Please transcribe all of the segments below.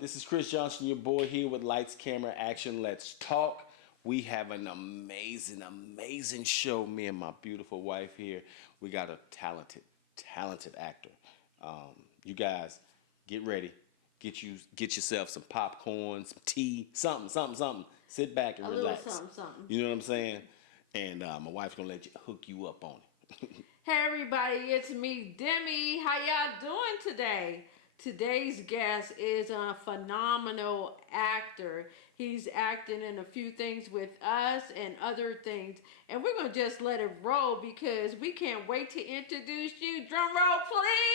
This is Chris Johnson, your boy here with Lights, Camera, Action. Let's talk. We have an amazing show. Me and my beautiful wife here. We got a talented actor. You guys, get ready. Get yourself some popcorn, some tea, something. Sit back and relax. A little something. You know what I'm saying? And my wife's gonna let you hook you up on it. Hey everybody, it's me, Demi. How y'all doing today? Today's guest is a phenomenal actor. He's acting in a few things with us and other things. And we're going to just let it roll because we can't wait to introduce you. Drum roll,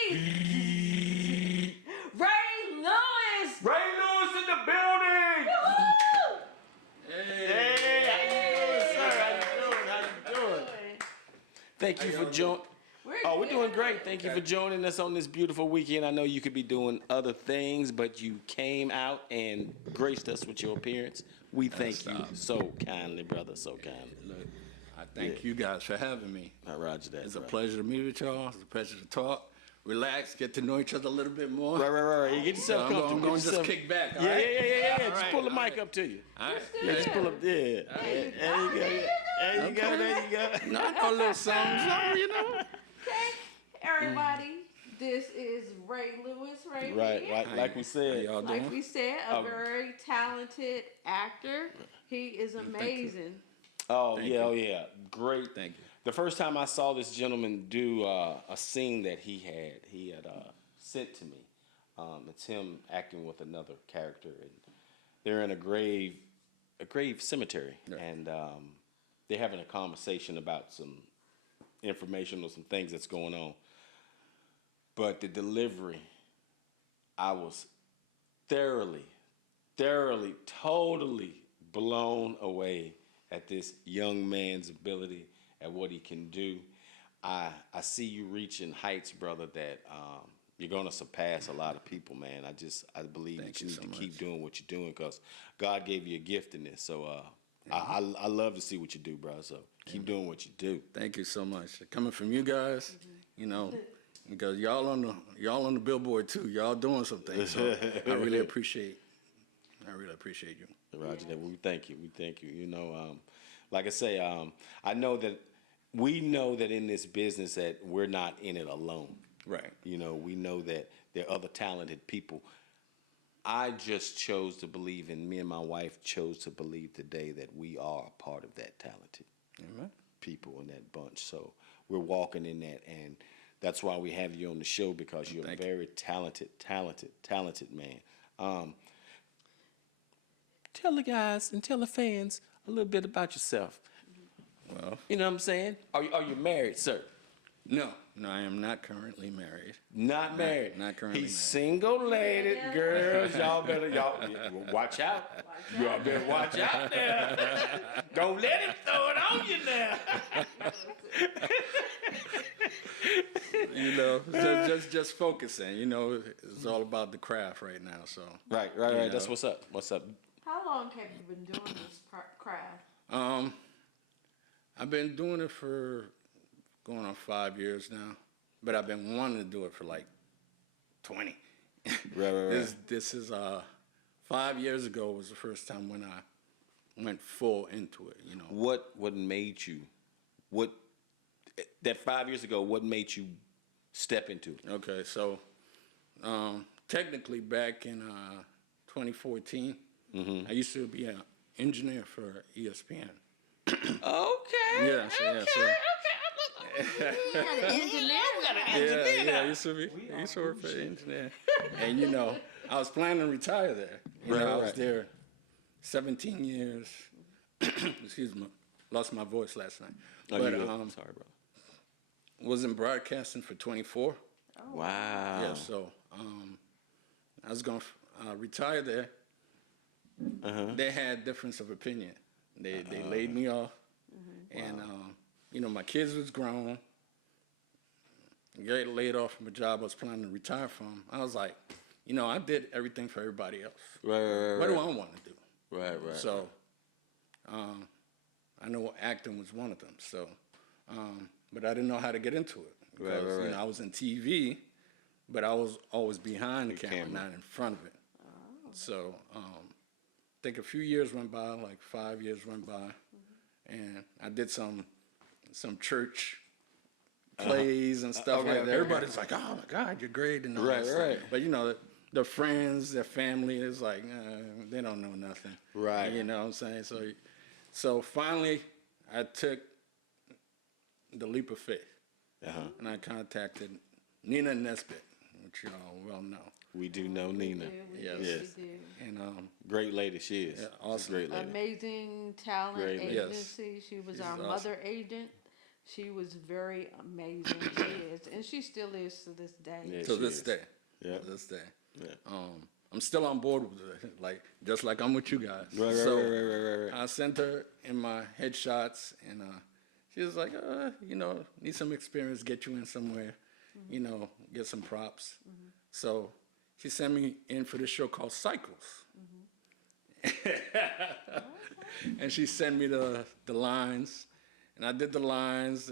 please. Raylewis. Raylewis in the building. Woo-hoo! Hey, how you doing? Thank you for joining. We're doing great. Thank you for joining us on this beautiful weekend. I know you could be doing other things, but you came out and graced us with your appearance. We thank you so kindly, brother, so kindly. Look, I thank you guys for having me. Roger that. It's a pleasure to meet with y'all. It's a pleasure to talk, relax, get to know each other a little bit more. Right. You get yourself comfortable. I'm going to just kick back. All yeah, right? Yeah. All Just right, pull the mic up to you. All right. Just pull up there. There you go. No, a little something, you know. Okay, everybody, this is Raylewis right here. Right, like we said. Y'all doing? Like we said, a very talented actor. He is amazing. Oh yeah, great. Thank you. The first time I saw this gentleman do a scene that he had sent to me. It's him acting with another character, and they're in a grave cemetery, and they're having a conversation about some information or some things that's going on. But the delivery, I was thoroughly, totally blown away at this young man's ability, at what he can do. I see you reaching heights, brother, that you're going to surpass a lot of people, man. I believe that you need to keep doing what you're doing because God gave you a gift in this. So I love to see what you do, bro. So keep doing what you do. Thank you so much. Coming from you guys, you know, because y'all on the billboard too. Y'all doing some things. So I really appreciate you. Roger that. We thank you. You know, like I say, I know that we know that in this business that we're not in it alone. Right. You know, we know that there are other talented people. I just chose to believe, and me and my wife chose to believe today that we are a part of that talented people in that bunch. So we're walking in that, and that's why we have you on the show, because you're a very talented man. Tell the guys and tell the fans a little bit about yourself. Well, you know what I'm saying? Are you married, sir? No, I am not currently married. Not married. Not currently He's married. single-ladied, girls. Y'all better watch out. Y'all better watch out there. Don't let him throw it on you now. You know, just focusing. You know, it's all about the craft right now. So right. That's what's up. How long have you been doing this craft? I've been doing it for going on 5 years now, but I've been wanting to do it for like 20. Right. This is 5 years ago was the first time when I went full into it. You know, what made you? That 5 years ago? What made you step into it? Okay, so technically back in 2014, I used to be an engineer for ESPN. Okay. Yeah. I used to work for an engineer. And, you know, I was planning to retire there. I was there 17 years. Excuse me. Lost my voice last night. Sorry, bro. Was in broadcasting for 24. Oh. Wow. Yeah, so I was going to retire there. They had difference of opinion. They laid me off. And, you know, my kids was grown. Get laid off from a job I was planning to retire from. I was like, you know, I did everything for everybody else. Right. What do I want to do? Right. So, I know acting was one of them. So, but I didn't know how to get into it because you know I was in TV, but I was always behind the camera, not in front of it. So I think a few years went by, like 5 years went by, and I did some church plays and stuff Okay, like okay, that. Everybody's like, "Oh my God, you're great!" and all Right, that stuff. right. But you know, the friends, their family is like, they don't know nothing. Right. You know what I'm saying? So finally, I took the leap of faith, and I contacted Nina Nesbitt, which you all well know. We do know Nina. Yes. Yes. We do. And Great lady she is. Yeah, She's a awesome. great lady. Amazing talent Great lady. Yes. agency. She was She's our awesome. mother agent. She was very amazing. She is, and she still is to this day. Yeah, to she this is. day, Yeah. to this day, Yeah. I'm still on board with it, like just like I'm with you guys. Right, So right. I sent her in my headshots, and she was like, you know, need some experience, get you in somewhere, you know, get some props. So she sent me in for this show called Cycles. And she sent me the lines, and I did the lines,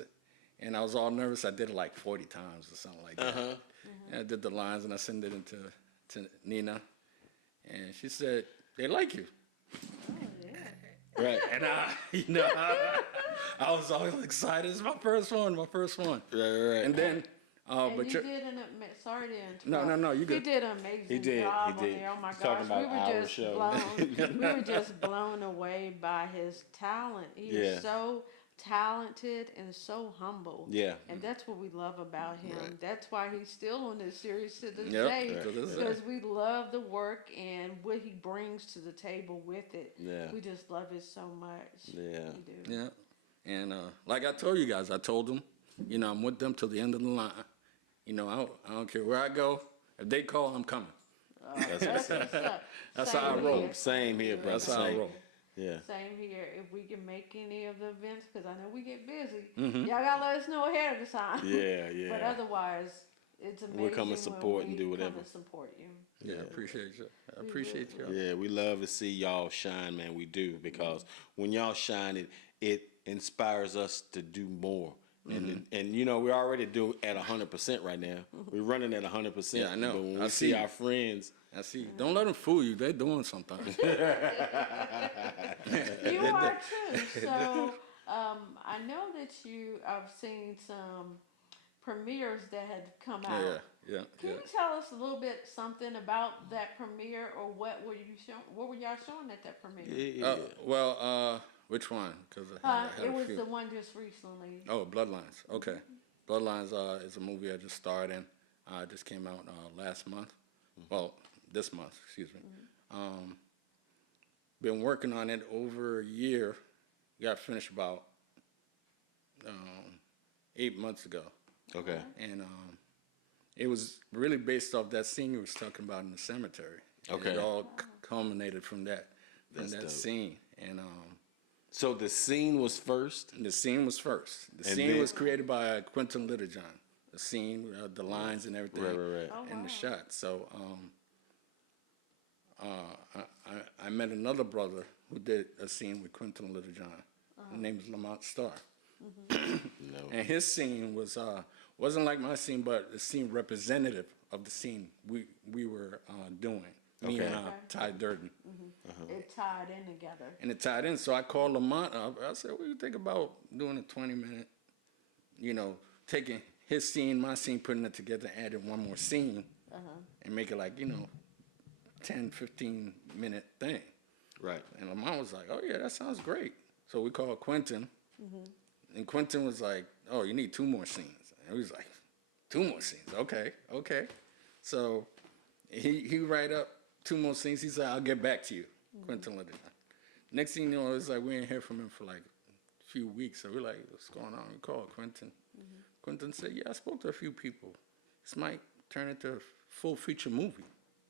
and I was all nervous. I did it like 40 times or something like that. And I did the lines, and I sent it to Nina, and she said, they like you. Right. And you know, I was all excited. It's my first one. Right. And then, And but you did sorry to interrupt. No, you He good. did an amazing He did, job he did. on there. Oh my He's talking gosh, about our show. we were just blown away by his talent. He Yeah. is so talented and so humble. Yeah. And that's what we love about him. Right. That's why he's still on this series to this Yep, day. to this day. Because we love the work and what he brings to the table with it. Yeah. We just love it so much. Yeah. We do. Yeah. And like I told you guys, I told them, you know, I'm with them till the end of the line. You know, I don't care where I go. If they call, I'm coming. That's what's up. what's up. That's Same how I roll. here. Same here, brother. That's how I Same. roll. Yeah. Same here. If we can make any of the events, because I know we get busy, y'all gotta let us know ahead of the time. Yeah, yeah. But otherwise, it's amazing. We'll come and support when and do we whatever. Come and support you. Yeah, I appreciate you. I appreciate you. Yeah, we love to see y'all shine, man. We do, because when y'all shine, it inspires us to do more. And you know, we're already at 100% right now. We're running at 100%. Yeah, I know. But when I we see see. our friends, I see. Don't let them fool you. They're doing something. You are too. So I know that I've seen some premieres that had come out. Yeah. Can you tell us a little bit something about that premiere, or what were you showing? What were y'all showing at that premiere? Well, which one? Because I had It a was few. the one just recently. Oh, Bloodlines. Okay. Bloodlines is a movie I just starred in. It just came out last month. Well, this month, excuse me. Been working on it over a year. Got finished about 8 months ago. okay. And it was really based off that scene you was talking about in the cemetery. And Okay. it all culminated from that That's dope. scene. And So the scene was first. the scene was first. The And scene then- was created by Quentin Littlejohn. The scene, the lines and everything, Right. Oh, and wow. the shot. So I met another brother who did a scene with Quentin Littlejohn. His name is Lamont Starr. No. And his scene wasn't like my scene, but the scene representative of the scene we were doing. Me Okay. and Okay. Ty Durden. It tied in together. And it tied in. So I called Lamont up. I said, what do you think about doing a 20-minute, you know, taking his scene, my scene, putting it together, adding one more scene, and make it like, you know, 10, 15-minute thing. Right. And Lamont was like, oh, yeah, that sounds great. So we called Quentin. And Quentin was like, oh, you need 2 more scenes. And we was like, 2 more scenes. Okay. So he write up 2 more scenes. He said, I'll get back to you, Quentin Littlejohn. Next thing you know, it's like we didn't hear from him for like a few weeks. So we're like, what's going on? We called Quentin. Quentin said, yeah, I spoke to a few people. This might turn into a full feature movie.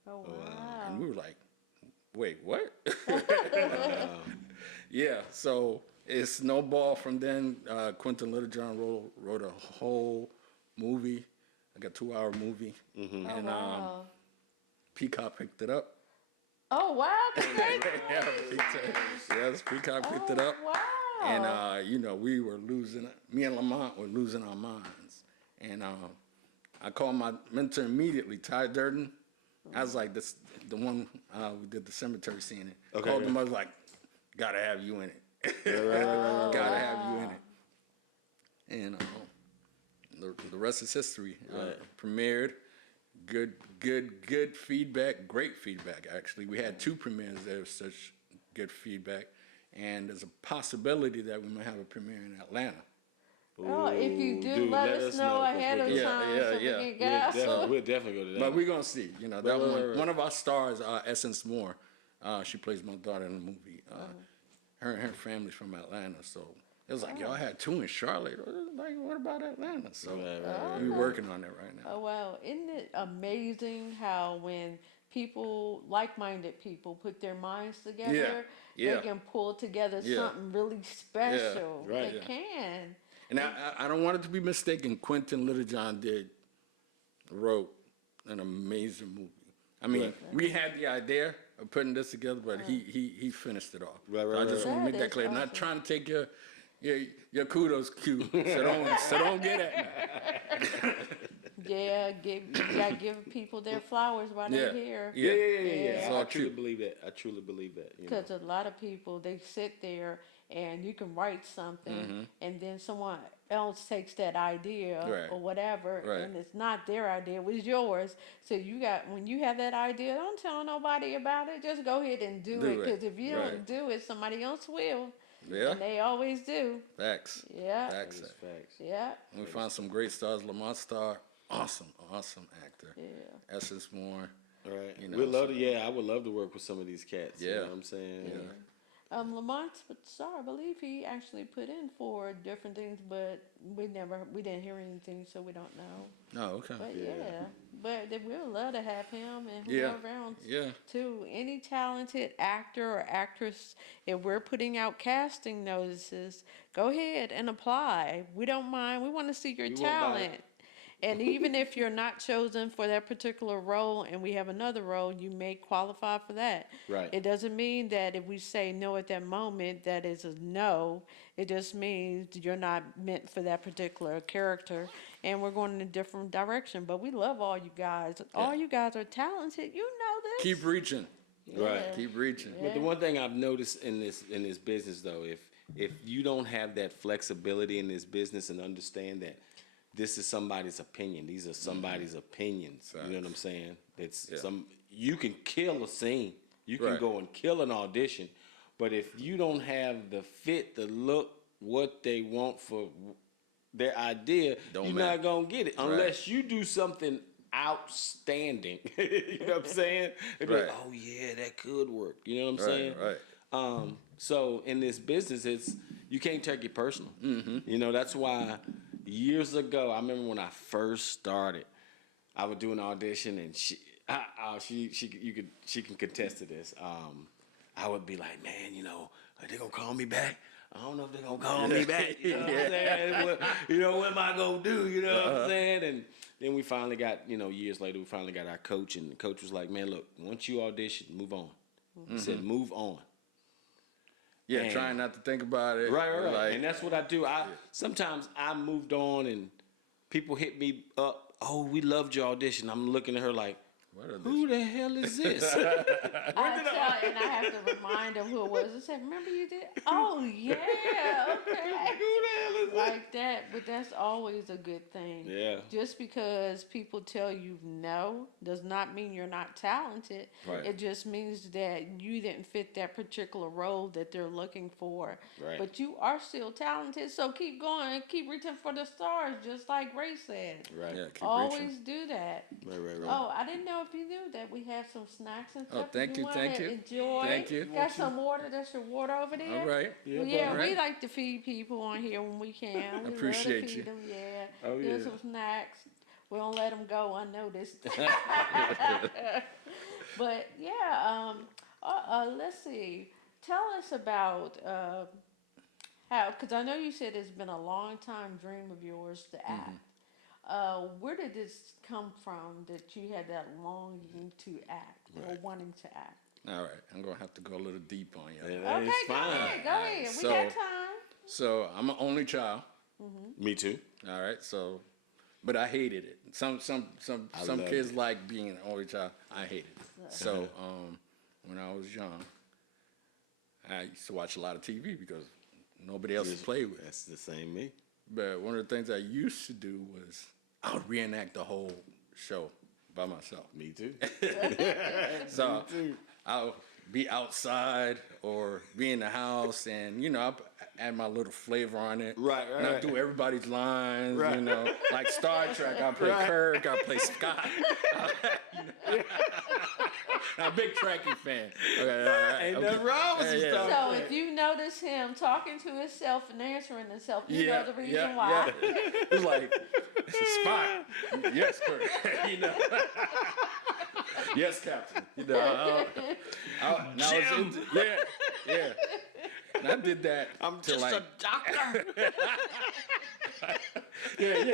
Oh, wow. And we were like, wait, what? Yeah, so it snowballed from then. Quentin Littlejohn wrote a whole movie, like a 2-hour movie. And wow. Peacock picked it up. Oh, wow. Congratulations. Yes, Peacock picked it up. Wow. And, you know, we were losing, me and Lamont were losing our minds. And I called my mentor immediately, Ty Durden. I was like, this the one we did the cemetery scene. Okay, Called right. them. I was like, gotta have you in it. Right. Gotta have you in it. And the rest is history. Right. Premiered. Good feedback. Great feedback, actually. We had 2 premieres. There was such good feedback. And there's a possibility that we might have a premiere in Atlanta. Oh, if you do, Dude, let us know 'cause ahead of we'll go. time so we can go. We'll definitely go to that. But we're going to see. You know, that Right. one of our stars, Essence Moore, she plays my daughter in the movie. Her family's from Atlanta, so it was like, y'all had 2 in Charlotte. Like, what about Atlanta? So we're working on it right now. Oh, wow. Isn't it amazing how when people, like-minded people, put their minds together, Yeah. they can pull together Yeah. something really special. Right. They Yeah. can. And I don't want it to be mistaken. Quentin Littlejohn wrote an amazing movie. I mean, we had the idea of putting this together, but he finished it off. Right, So I just want to That make that is clear. awesome. Not trying to take your kudos cue. So don't get at me. Yeah, you gotta give people their flowers while they're here. Yeah. Yeah. all I truly true. believe that. I truly believe that. You know? Because a lot of people, they sit there and you can write something and then someone else takes that idea Right. or whatever Right. and it's not their idea, it was yours. So when you have that idea, don't tell nobody about it. Just go ahead and do it. it. Because if you Right. don't do it, somebody else will. Yeah. And they always do. Facts. Yeah. Facts. That's facts. Yeah. We found some great stars. Lamont Starr, awesome actor. Yeah. Essence Moore. Right. You know, We'd love so- to. Yeah, I would love to work with some of these cats. You Yeah. know what I'm saying? Yeah. Lamont Starr, I believe he actually put in for different things, but we didn't hear anything, so we don't know. Oh, okay. But Yeah. but we would love to have him and Yeah. whoever else Yeah. too. Any talented actor or actress, if we're putting out casting notices, go ahead and apply. We don't mind. We want to see your We won't bite. talent. And even if you're not chosen for that particular role and we have another role, you may qualify for that. Right. It doesn't mean that if we say no at that moment, that is a no. It just means you're not meant for that particular character and we're going in a different direction. But we love all you guys. All you guys are talented. You know this. Keep reaching. Right. Keep reaching. But the one thing I've noticed in this business though, if you don't have that flexibility in this business and understand that this is somebody's opinion, these are somebody's opinions. You know what I'm saying? It's you can kill a scene, you can Right. go and kill an audition, but if you don't have the fit, the look, what they want for their idea, Don't you're matter. not gonna get it unless you do something outstanding. You know what I'm saying? They'd be like, Right. oh yeah, that could work. You know what I'm Right, saying? right. So in this business, you can't take it personal. You know, that's why years ago, I remember when I first started, I would do an audition, and she can contest to this. I would be like, man, you know, are they gonna call me back? I don't know if they're gonna call me back. You know what I'm saying? What am I gonna do? You know what I'm saying? And then we finally got, years later, we finally got our coach, and the coach was like, man, look, once you audition, move on. He said, move on. Yeah, Man. trying not to think about it. Right. Like, And that's what I do. Sometimes I moved on and people hit me up. Oh, we loved your audition. I'm looking at her like, what are who the hell is this? And I have to remind them who it was. I said, remember you did? Oh, yeah, okay. Who the hell is this? Like that, but that's always a good thing. Yeah. Just because people tell you no does not mean you're not talented. Right. It just means that you didn't fit that particular role that they're looking for. Right. But you are still talented, so keep going, keep reaching for the stars, just like Ray said. Right. Yeah, keep Always reaching. do that. Right. Oh, I didn't know if you knew that we have some snacks and stuff. thank if you, wanna thank you. Enjoy. Thank you. Got some water. That's your water over there. All right. Yeah, all we right. like to feed people on here when we can. We Appreciate love to feed you. them. Yeah. Oh, Give yeah. some snacks. We don't let them go unnoticed. But yeah, let's see. Tell us about how, because I know you said it's been a long time dream of yours to act. Where did this come from that you had that longing to act or wanting to act? All right, I'm gonna have to go a little deep on you. Yeah, Okay, it's go fine. ahead. Go ahead. We So- got time. So I'm an only child. Me too. All right, so but I hated it. Some loved kids it. like being an only child. I hated it. So when I was young, I used to watch a lot of TV because nobody else to play with. That's the same me. But one of the things I used to do was I would reenact the whole show by myself. Me too. So Me too. I'll be outside or be in the house, and I'll add my little flavor on it. Right, And I'll right. do everybody's lines. Right. Like Star Trek. I'll play Right. Kirk. I'll play Scott. I'm a big Trekkie fan. Okay, Ain't nothing wrong with Yeah, some yeah. stuff. So if you notice him talking to himself and answering himself, you know the reason why. Yeah. It's like Spot. Yes, Kirk. Yes, Captain. Jim. Yeah. And I did that. I'm till just like, a doctor. yeah.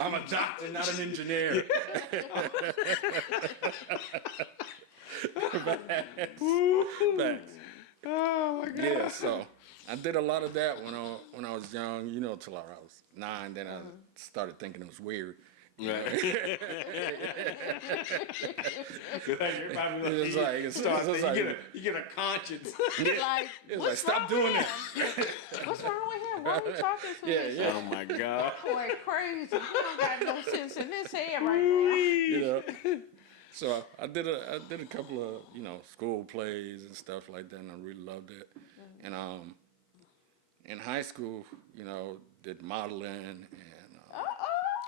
I'm a doctor, not an engineer. Facts. Oh my God. Yeah, so I did a lot of that when I was young, till I was 9. Then I started thinking it was weird. Right. It's like you get a conscience. Like, It's what's like, stop wrong doing with that. him? What's wrong with him? Why are we talking to Yeah, himself? Oh my God. Boy, crazy. He don't got no sense in his head right now. So I did a couple of school plays and stuff like that, and I really loved it. And in high school, did modeling and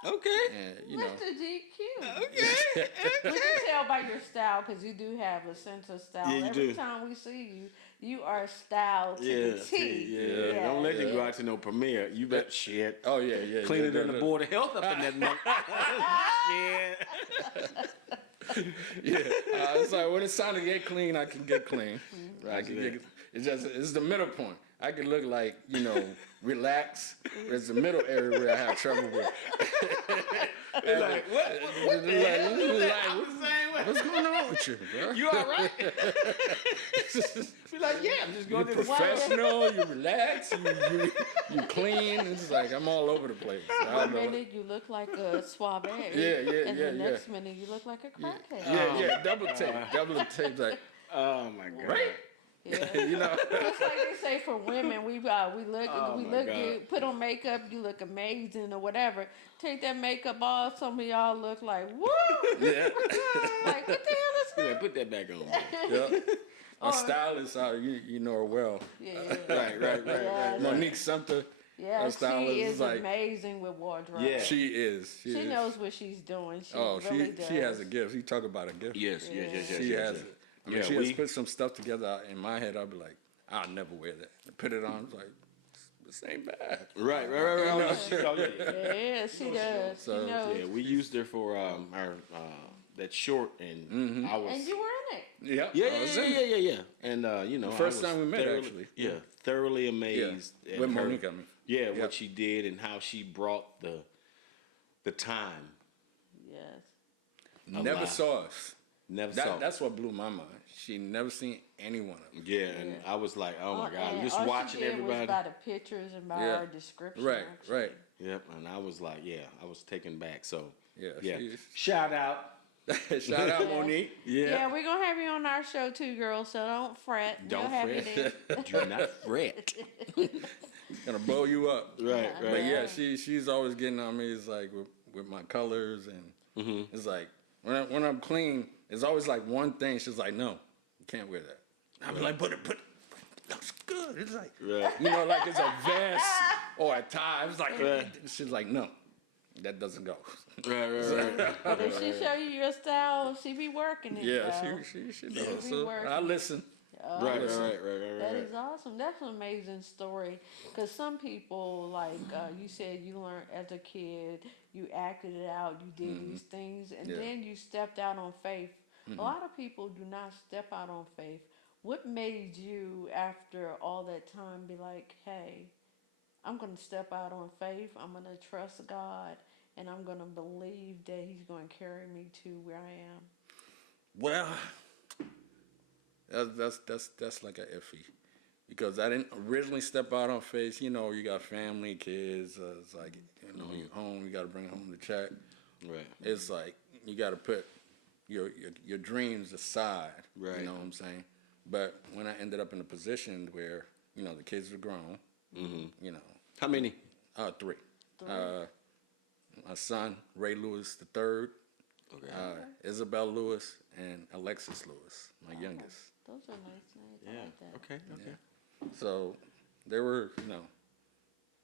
Okay. Mr. GQ. Okay. We can tell by your style because you do have a sense of style. Yeah, you Every do. time we see you, you are styled to the T. Yeah. Don't let you go out to no premiere. You bet shit. oh yeah, Cleaner yeah, than the Board of Health up in that mother. Shit. Yeah, it's like when it's time to get clean, I can get clean. I can get. It's the middle point. I can look like relax. It's the middle area where I have trouble with. It's like, what the hell is that? I'm the same way. What's going on with you, bro? You all right? Be like, yeah, I'm just going You're to the professional. You relax. You clean. It's like I'm all over the place. I One don't know. minute you look like a suave. Yeah, And yeah, the yeah. next minute you look like a crackhead. Yeah, double tape, like Oh my God. right. Yeah. It's Just like they say for women, we look Oh, my God. good, put on makeup, you look amazing or whatever. Take that makeup off, some of y'all look like woo. Yeah. Like what the hell is Yeah, that? put that back on. Yeah. Our stylist, you know her well. Yeah. Right. Yeah. Monique Sumter. Yeah, Our she stylist is is like, amazing with wardrobe. Yeah. she is. She knows what she's doing. She Oh, really does. she has a gift. You talk about a gift. Yes. She has it. I mean, Yeah, she has we- put some stuff together in my head. I'll be like, I'll never wear that. Put it on. It's like, this ain't bad. Right. Yeah, she does. So, she knows. Yeah, we used her for our that short, and I was. And you were in it. Yeah. Yeah. And the first time we met, actually. Yeah, thoroughly amazed. at With her- Monique, I mean. Yeah, Yeah. what she did and how she brought the time. Yes. Never Alive. saw us. Never saw. That's what blew my mind. She never seen any one of us. Yeah, and I was like, oh my God, And just all watching she did everybody. was by the pictures and by Yeah. our description. Right, actually. right. Yep, and I was like, yeah, I was taken back. So Yeah, yeah. she- Shout out. Shout out, Monique. Yeah, we're gonna have you on our show too, girls. So don't fret. Don't we'll have you fret. there. Do not fret. Gonna blow you up. Right, But right. yeah, she's always getting on me. It's like with my colors, and it's like when I'm clean, it's always like one thing. She's like, no, you can't wear that. I'm like, but it looks good. It's like Right. like it's a vest or a tie. It's like Right. she's like, no, that doesn't go. Right. But if she show you your style, she be working it. Yeah, though. she She knows. be So working. I listen. Right. That is awesome. That's an amazing story. Because some people, like you said, you learned as a kid, you acted it out, you did these things, and Yeah. then you stepped out on faith. A lot of people do not step out on faith. What made you, after all that time, be like, hey, I'm going to step out on faith, I'm going to trust God, and I'm going to believe that He's going to carry me to where I am? Well, that's like a iffy, because I didn't originally step out on faith. You know, you got family, kids. It's like, you know, you're home. You got to bring home the check. Right. It's like you got to put your dreams aside. Right. You know what I'm saying? But when I ended up in a position where, you know, the kids were grown, you know. How many? 3. My son, Raylewis III, Okay. Isabel Lewis, and Alexis Lewis, my youngest. Those are nice names. I Yeah. like that. Okay. Okay. So they were, you know,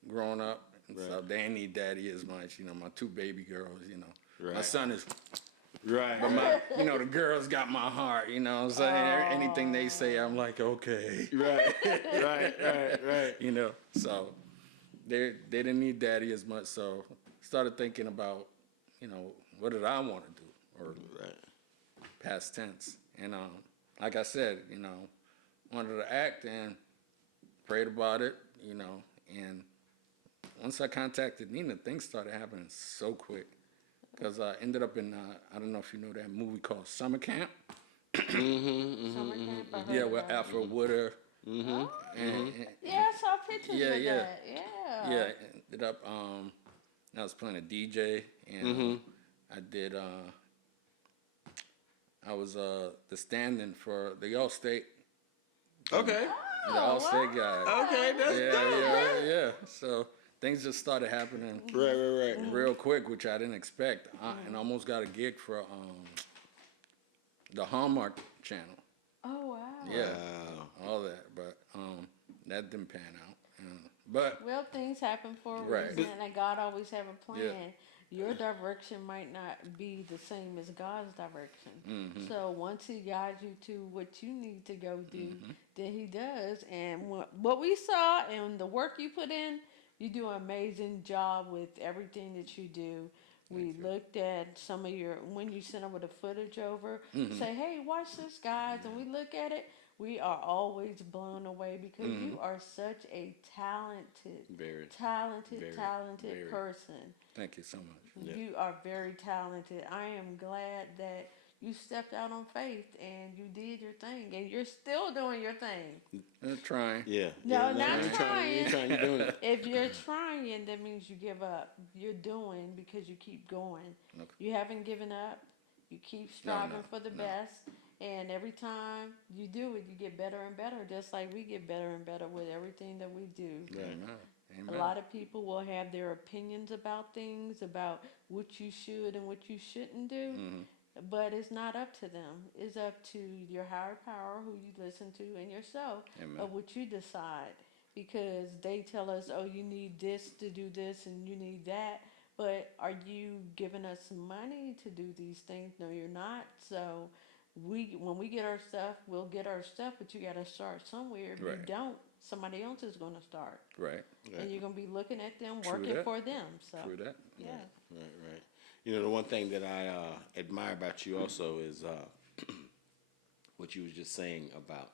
growing up, and so Right. they didn't need daddy as much. You know, my 2 baby girls, you know. My Right. son is, Right. but you know, the girls got my heart, you know what I'm saying? Anything they say, I'm like, okay. Right. Right. You know, so they didn't need daddy as much, so started thinking about, you know, what did I want to do, or Right. past tense. And like I said, you know, wanted to act and prayed about it, you know, and once I contacted Nina, things started happening so quick. Because I ended up in, I don't know if you know that movie called Summer Camp. Summer camp. I heard Yeah, of with that. Alfred Woodard. Oh, And, yeah, I saw pictures Yeah, of yeah. that. Yeah. yeah, ended up, I was playing a DJ, and I did, I was the stand-in for the All-State. Okay. The All-State guy. Okay. That's dope. Yeah. So things just started happening Right. real quick, which I didn't expect. And almost got a gig for the Hallmark Channel. Oh, wow. Yeah, Wow. all that, but that didn't pan out. But Well, things happen for a Right. reason, and God always have a plan. Yeah. Your direction might not be the same as God's direction. So once He guides you to what you need to go do, then He does. And what we saw and the work you put in, you do an amazing job with everything that you do. We looked at some of your, when you sent over the footage over, say, hey, watch this, guys. And we look at it. We are always blown away because you are such a talented, Very. talented very. person. thank you so much. Yeah. You are very talented. I am glad that you stepped out on faith and you did your thing, and you're still doing your thing. Trying. Yeah. No, yeah, not you're trying. You're trying. You're doing it. If you're trying, that means you give up. You're doing because you keep going. Okay. You haven't given up. You keep striving for the no. best. And every time you do it, you get better and better, just like we get better and better with everything that we do. Amen. A lot of people will have their opinions about things, about what you should and what you shouldn't do, but it's not up to them. It's up to your higher power, who you listen to, and yourself, Amen. of what you decide. Because they tell us, oh, you need this to do this and you need that, but are you giving us money to do these things? No, you're not. So when we get our stuff, we'll get our stuff, but you got to start somewhere. If you Right. don't, somebody else is going to start. Right. And you're going to be looking at them, True working that. for them. So, True that. yeah. Right. You know, the one thing that I admire about you also is what you was just saying about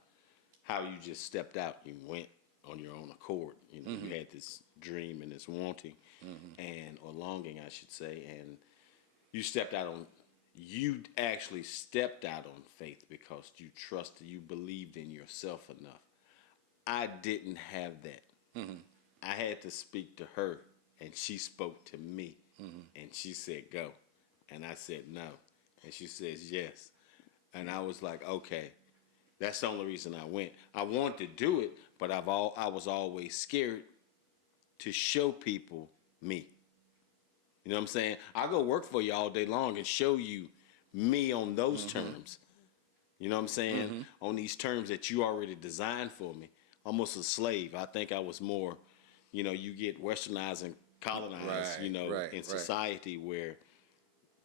how you just stepped out. You went on your own accord. You know, you had this dream and this wanting, or longing, I should say, and you stepped out on. You actually stepped out on faith because you trusted, you believed in yourself enough. I didn't have that. I had to speak to her, and she spoke to me, and she said, go. And I said, no. And she says, yes. And I was like, okay, that's the only reason I went. I wanted to do it, but I was always scared to show people me. You know what I'm saying? I'll go work for you all day long and show you me on those terms. You know what I'm saying? On these terms that you already designed for me. Almost a slave. I think I was more, you know, you get westernized and colonized, you know, in society where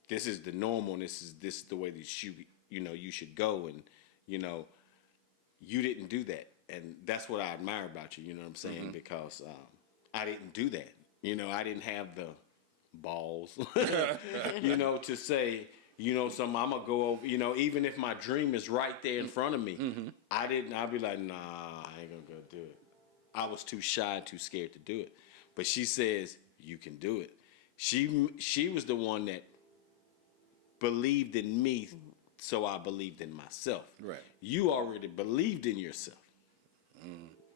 this is the normal and this is the way that you should go, and you know, you didn't do that. And that's what I admire about you, you know what I'm saying? Because I didn't do that. You know, I didn't have the balls, you know, to say, you know, I'm going to go over, you know, even if my dream is right there in front of me, I'd be like, nah, I ain't going to go do it. I was too shy and too scared to do it. But she says, you can do it. She was the one that believed in me, so I believed in myself. Right. You already believed in yourself.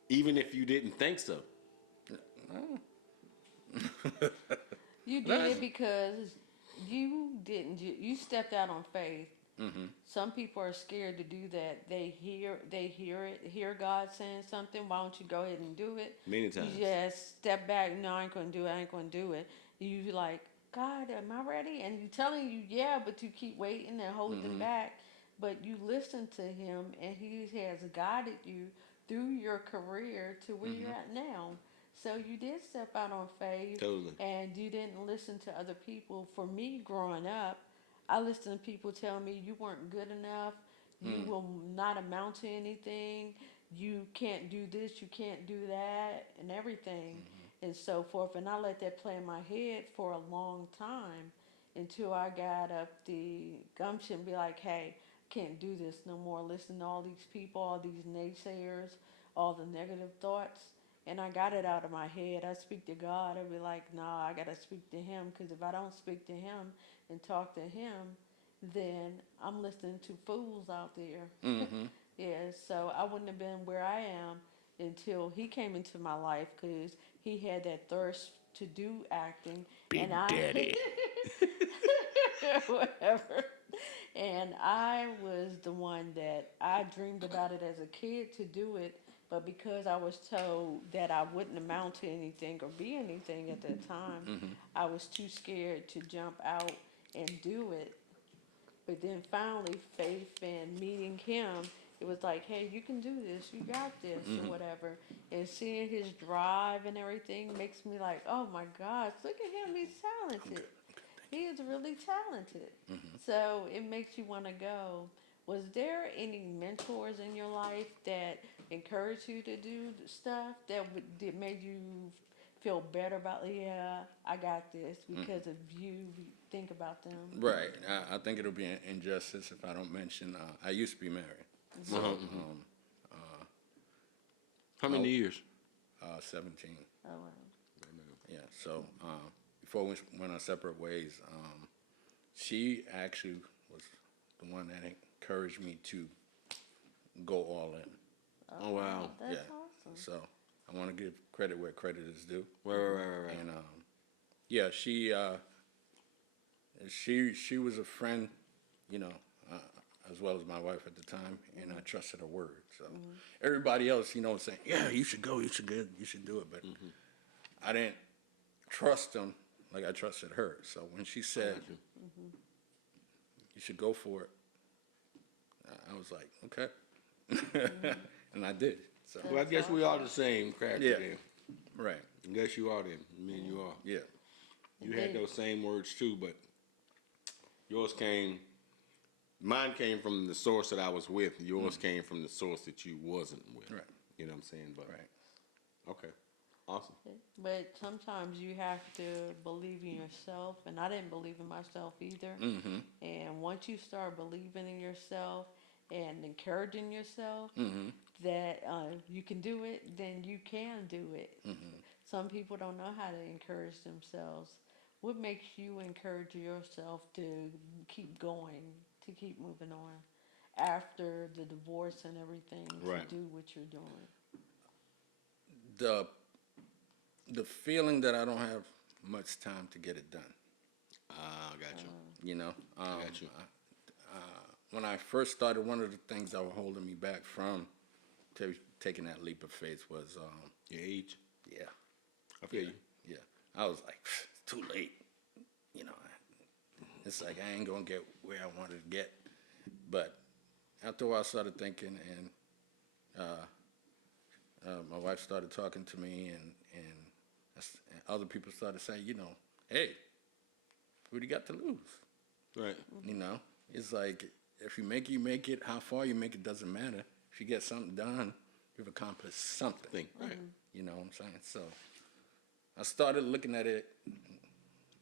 even if you didn't think so. You did it because you didn't. You stepped out on faith. Some people are scared to do that. They hear God saying something. Why don't you go ahead and do it? Many times. You just step back. No, I ain't gonna do it. I ain't gonna do it. You like, God, am I ready? And you telling you, yeah, but you keep waiting and holding back. But you listen to Him, and He has guided you through your career to where you're at now. So you did step out on faith, Totally. and you didn't listen to other people. For me, growing up, I listened to people tell me you weren't good enough, you will not amount to anything, you can't do this, you can't do that, and everything, and so forth. And I let that play in my head for a long time until I got up the gumption, be like, hey, can't do this no more. Listen to all these people, all these naysayers, all the negative thoughts. And I got it out of my head. I speak to God. I'd be like, nah, I got to speak to Him. Because if I don't speak to Him and talk to Him, then I'm listening to fools out there. Yeah, so I wouldn't have been where I am until He came into my life, because He had that thirst to do acting. Big Daddy. Whatever. And I was the one that I dreamed about it as a kid to do it, but because I was told that I wouldn't amount to anything or be anything at that time, I was too scared to jump out and do it. But then finally, faith and meeting Him, it was like, hey, you can do this, you got this, or whatever. And seeing His drive and everything makes me like, oh my gosh, look at Him, He's talented. He is really talented. So it makes you want to go. Was there any mentors in your life that encouraged you to do stuff that made you feel better about, yeah, I got this because of you think about them? Right. I think it'll be an injustice if I don't mention. I used to be married. So, How many years? 17. Oh, wow. Yeah. So before we went our separate ways, she actually was the one that encouraged me to go all in. Oh, wow. That's Yeah. awesome. So I want to give credit where credit is due. Right. And yeah, she was a friend, you know, as well as my wife at the time, and I trusted her word. So everybody else, was saying, yeah, you should go, you should do it, but I didn't trust them like I trusted her. So when she said, you should go for it, I was like, okay, and I did. So Well, I guess we are the same character Yeah. then. right, I guess you are then. I mean, you are. yeah, You had those same words too, but mine came from the source that I was with. Yours came from the source that you wasn't with. Right. You know what I'm saying? But right, okay. Awesome. But sometimes you have to believe in yourself, and I didn't believe in myself either. And once you start believing in yourself and encouraging yourself that you can do it, then you can do it. Some people don't know how to encourage themselves. What makes you encourage yourself to keep going, to keep moving on after the divorce and everything, Right. to do what you're doing? the feeling that I don't have much time to get it done. I got you. I got you. When I first started, one of the things that were holding me back from taking that leap of faith was, Your age. yeah, I feel you. yeah. I was like, it's too late. It's like I ain't gonna get where I wanted to get. But after a while, I started thinking, and my wife started talking to me, and other people started saying, hey, what do you got to lose? Right. It's like, if you make it, how far you make it doesn't matter. If you get something done, you've accomplished something. Right. You know what I'm saying? So I started looking at it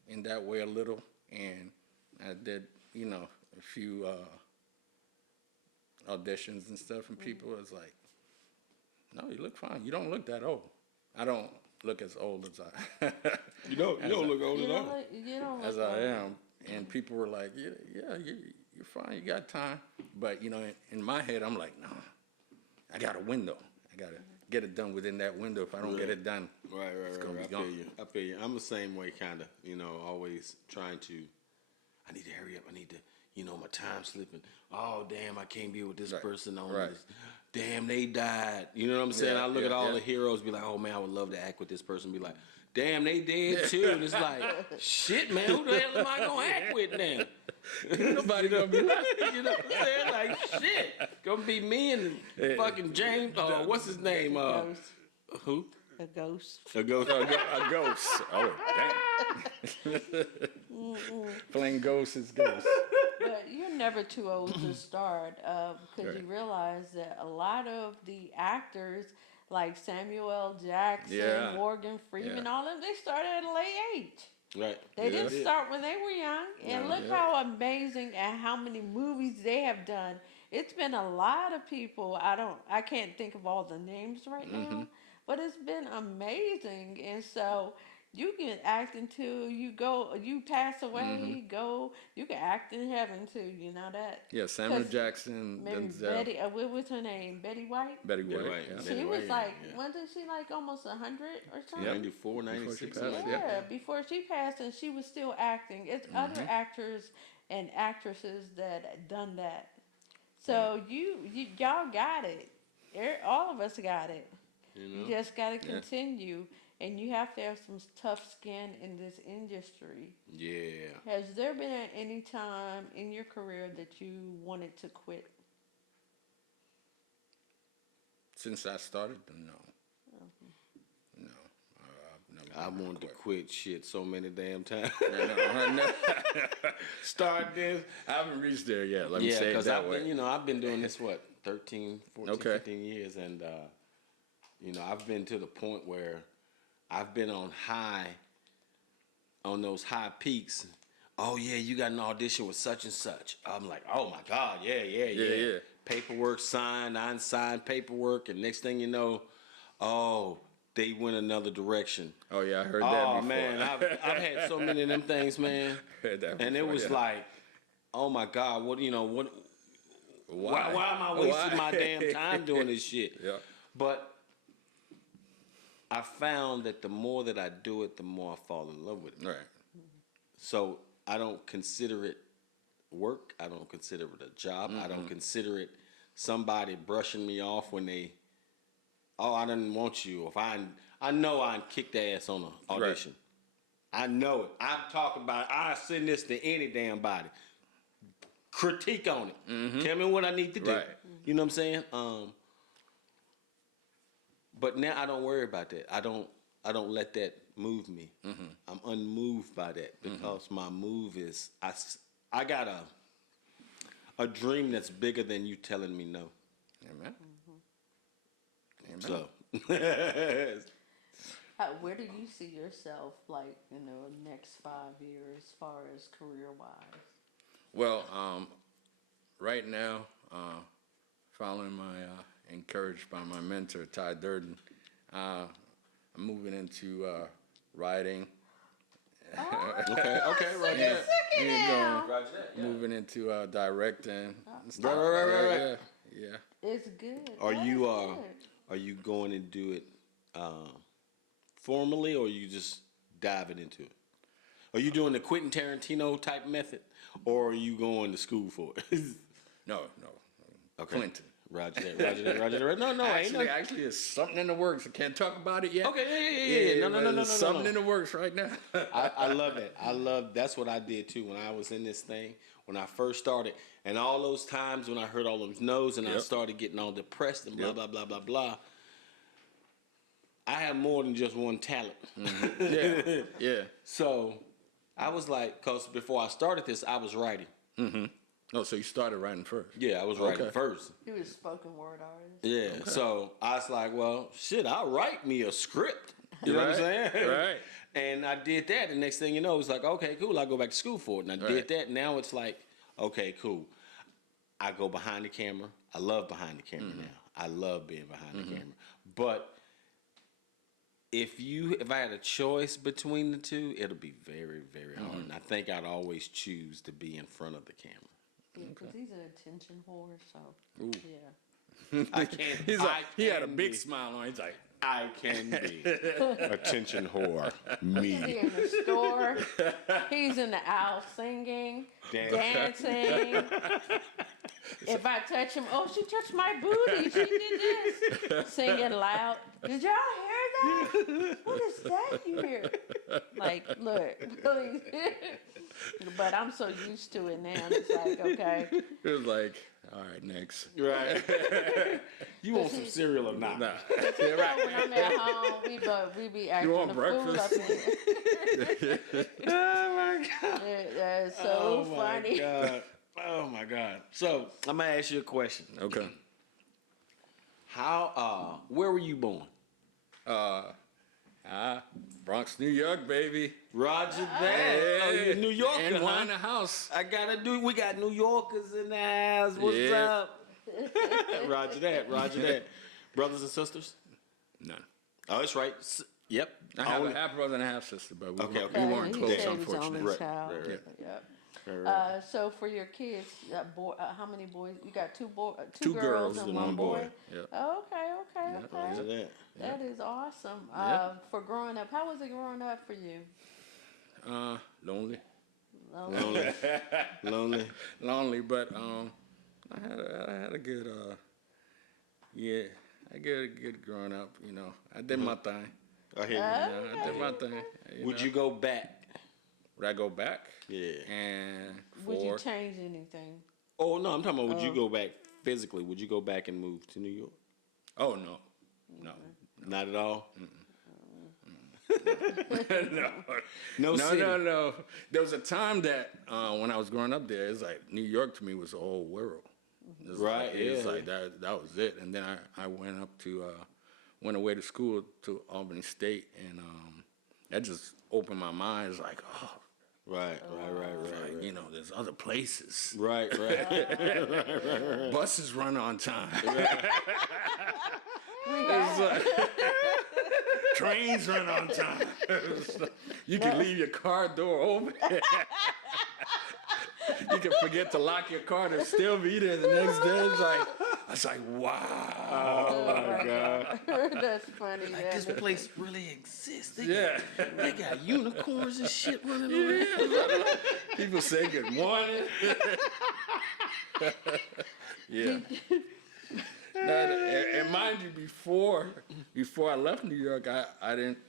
in that way a little, and I did, a few auditions and stuff, and people was like, no, you look fine. You don't look that old. I don't look as old as I You don't look old at all. You don't as look I old. am. And people were like, yeah, you're fine. You got time. But, in my head, I'm like, no, I got a window. I got to get it done within that window. If I don't get it done, Right. gonna be I feel gone. you. I feel you. I'm the same way, kind of. You know, always trying to. I need to hurry up. I need to. You know, my time's slipping. Oh, damn! I can't be with this person on Right. this. Damn, they died. You know what I'm saying? Yeah, I look yeah, at all yeah. the heroes, be like, oh man, I would love to act with this person. Be like, damn, they dead too. And it's like, shit, man, who the hell am I gonna act with now? Nobody gonna be like, You know what I'm saying? Like, shit, gonna be me and fucking James. What's his name? Ghost. Who? A ghost. A ghost. a ghost. Oh, damn. Playing ghost is ghost. But you're never too old to start because Right. you realize that a lot of the actors, like Samuel L. Jackson, Yeah. Morgan Freeman, Yeah. all of them, they started at a late age. Right. They didn't start when they were young. And look Yeah. how amazing and how many movies they have done. It's been a lot of people. I can't think of all the names right now, but it's been amazing. And so you can act until you pass away, you can act in heaven too, you know that? Yeah, Samuel 'Cause Jackson, Maybe Denzel, Betty, what was her name? Betty White? Betty Betty White. White, Yeah. yeah. She Betty was White, like, yeah. wasn't she like almost 100 or something? 94, 96. Before she something passed, like Yeah, that. before she passed, and she was still acting. It's other actors and actresses that done that. So y'all got it. All of us got it. You You know? just got to continue, and you have to have some tough skin in this industry. Yeah. Has there been at any time in your career that you wanted to quit? Since I started, no. No. I've never I wanted to quit shit so many damn times. No. Start this. I haven't reached there yet. Let me Yeah, say it because that I've way. been, I've been doing this, 13, 14, Okay. 15 years. And, I've been to the point where I've been on those high peaks. Oh, yeah, you got an audition with such and such. I'm like, oh, my God, yeah. Paperwork signed, unsigned paperwork. And next thing you know, they went another direction. Oh yeah, I heard that Oh, before. man, I've had so many of them things, man. Heard that And it before, was yeah. like, oh, my God, what Why? why am I wasting Why? my damn time doing this shit? Yeah. But I found that the more that I do it, the more I fall in love with it. Right. So I don't consider it work. I don't consider it a job. I don't consider it somebody brushing me off when I didn't want you. If I know I kicked their ass on an audition. I know it. I'm talking about it. I send this to any damn body. Critique on it. Tell me what I need to do. Right. You know what I'm saying? But now I don't worry about that. I don't let that move me. I'm unmoved by that because my move is I got a dream that's bigger than you telling me no. Amen. Amen. So Where do you see yourself, like, in the next 5 years, as far as career-wise? Well, right now, following my encouraged by my mentor Ty Durden, I'm moving into writing. okay, Roger that. Roger that. Moving into directing. and stuff. Right. Yeah. It's good. Are That you is good. are you going to do it formally, or are you just diving into it? Are you doing the Quentin Tarantino type method, or are you going to school for it? No. Okay. Clinton. Roger that. No, ain't no. Actually, it's something in the works. I can't talk about it yet. Okay, yeah. but No. there's something in the works right now. I love it. That's what I did too when I was in this thing, when I first started. And all those times when I heard all those no's and I Yep. started getting all depressed and blah, Yep. blah, blah, blah, blah. I have more than just one talent. Yeah. So I was like, because before I started this, I was writing. Oh, so you started writing first? Yeah, I was writing Okay. first. He was a spoken word artist. Yeah. So I was like, well, shit, I'll write me a script. You know what I'm saying? Right. And I did that. The next thing you know, it was like, okay, cool. I go back to school for it. And I did Right. that. Now it's like, okay, cool. I go behind the camera. I love behind the camera now. I love being behind the camera. But if I had a choice between the two, it'll be very, very hard. And I think I'd always choose to be in front of the camera. Yeah, because he's an attention whore, so, Ooh. yeah. I can. He's like, he had a can big be. smile on. He's like, I can be. Attention whore. He can be Me. in the store. He's in the aisle singing, dancing. If I touch him, oh, she touched my booty. She did this. Singing loud. Did y'all hear that? What is that you hear? Like, look. But I'm so used to it now. It's like, okay. it was like, all right, next. Right. You want some cereal or not? Nah. You know, when I'm at home, we be acting want the fool up breakfast? in here. Oh my God. That's so Oh my funny. God. Oh my God. So I'm gonna ask you a question. Okay. Where were you born? Bronx, New York, baby. Roger that. Oh, you're a New Yorker, And huh? in the house. We got New Yorkers in the house. What's Yeah. up? Roger that. Roger that. Brothers and sisters? None. Oh, that's right. Yep. I have Only- a half brother and a half sister, but we, Okay, okay. we weren't He close, said he was unfortunately. only Right, child. right, right. Yep. Right. So for your kids, how many boys? You got two Two girls girls and one boy. Yep. Oh, okay, Roger okay. that. That is awesome. Yeah. For growing up, how was it growing up for you? Lonely. Lonely. Lonely. Lonely, but I had a good I get a good growing up, you know. I did my thing. I hear you. I did my thing. Would you go back? Would I go back? Yeah. And Would you change anything? Oh no, I'm talking about would you go back physically? Would you go back and move to New York? oh no. No. Not at all. no. No No, city. no. There was a time that when I was growing up there, it's like New York to me was the whole world. It's Right, Like, it's yeah. like that was it. And then I went up to went away to school to Albany State, and that just opened my mind. It's like, oh, Right. like, you know, there's other places. Right. Buses run on time. Trains run on time. You can leave your car door open. You can forget to lock your car and still be there the next day. It's like, wow. Oh my God. That's funny. This place really exists. Yeah. They got unicorns and shit running around. People say good morning. Yeah. And mind you, before I left New York, I didn't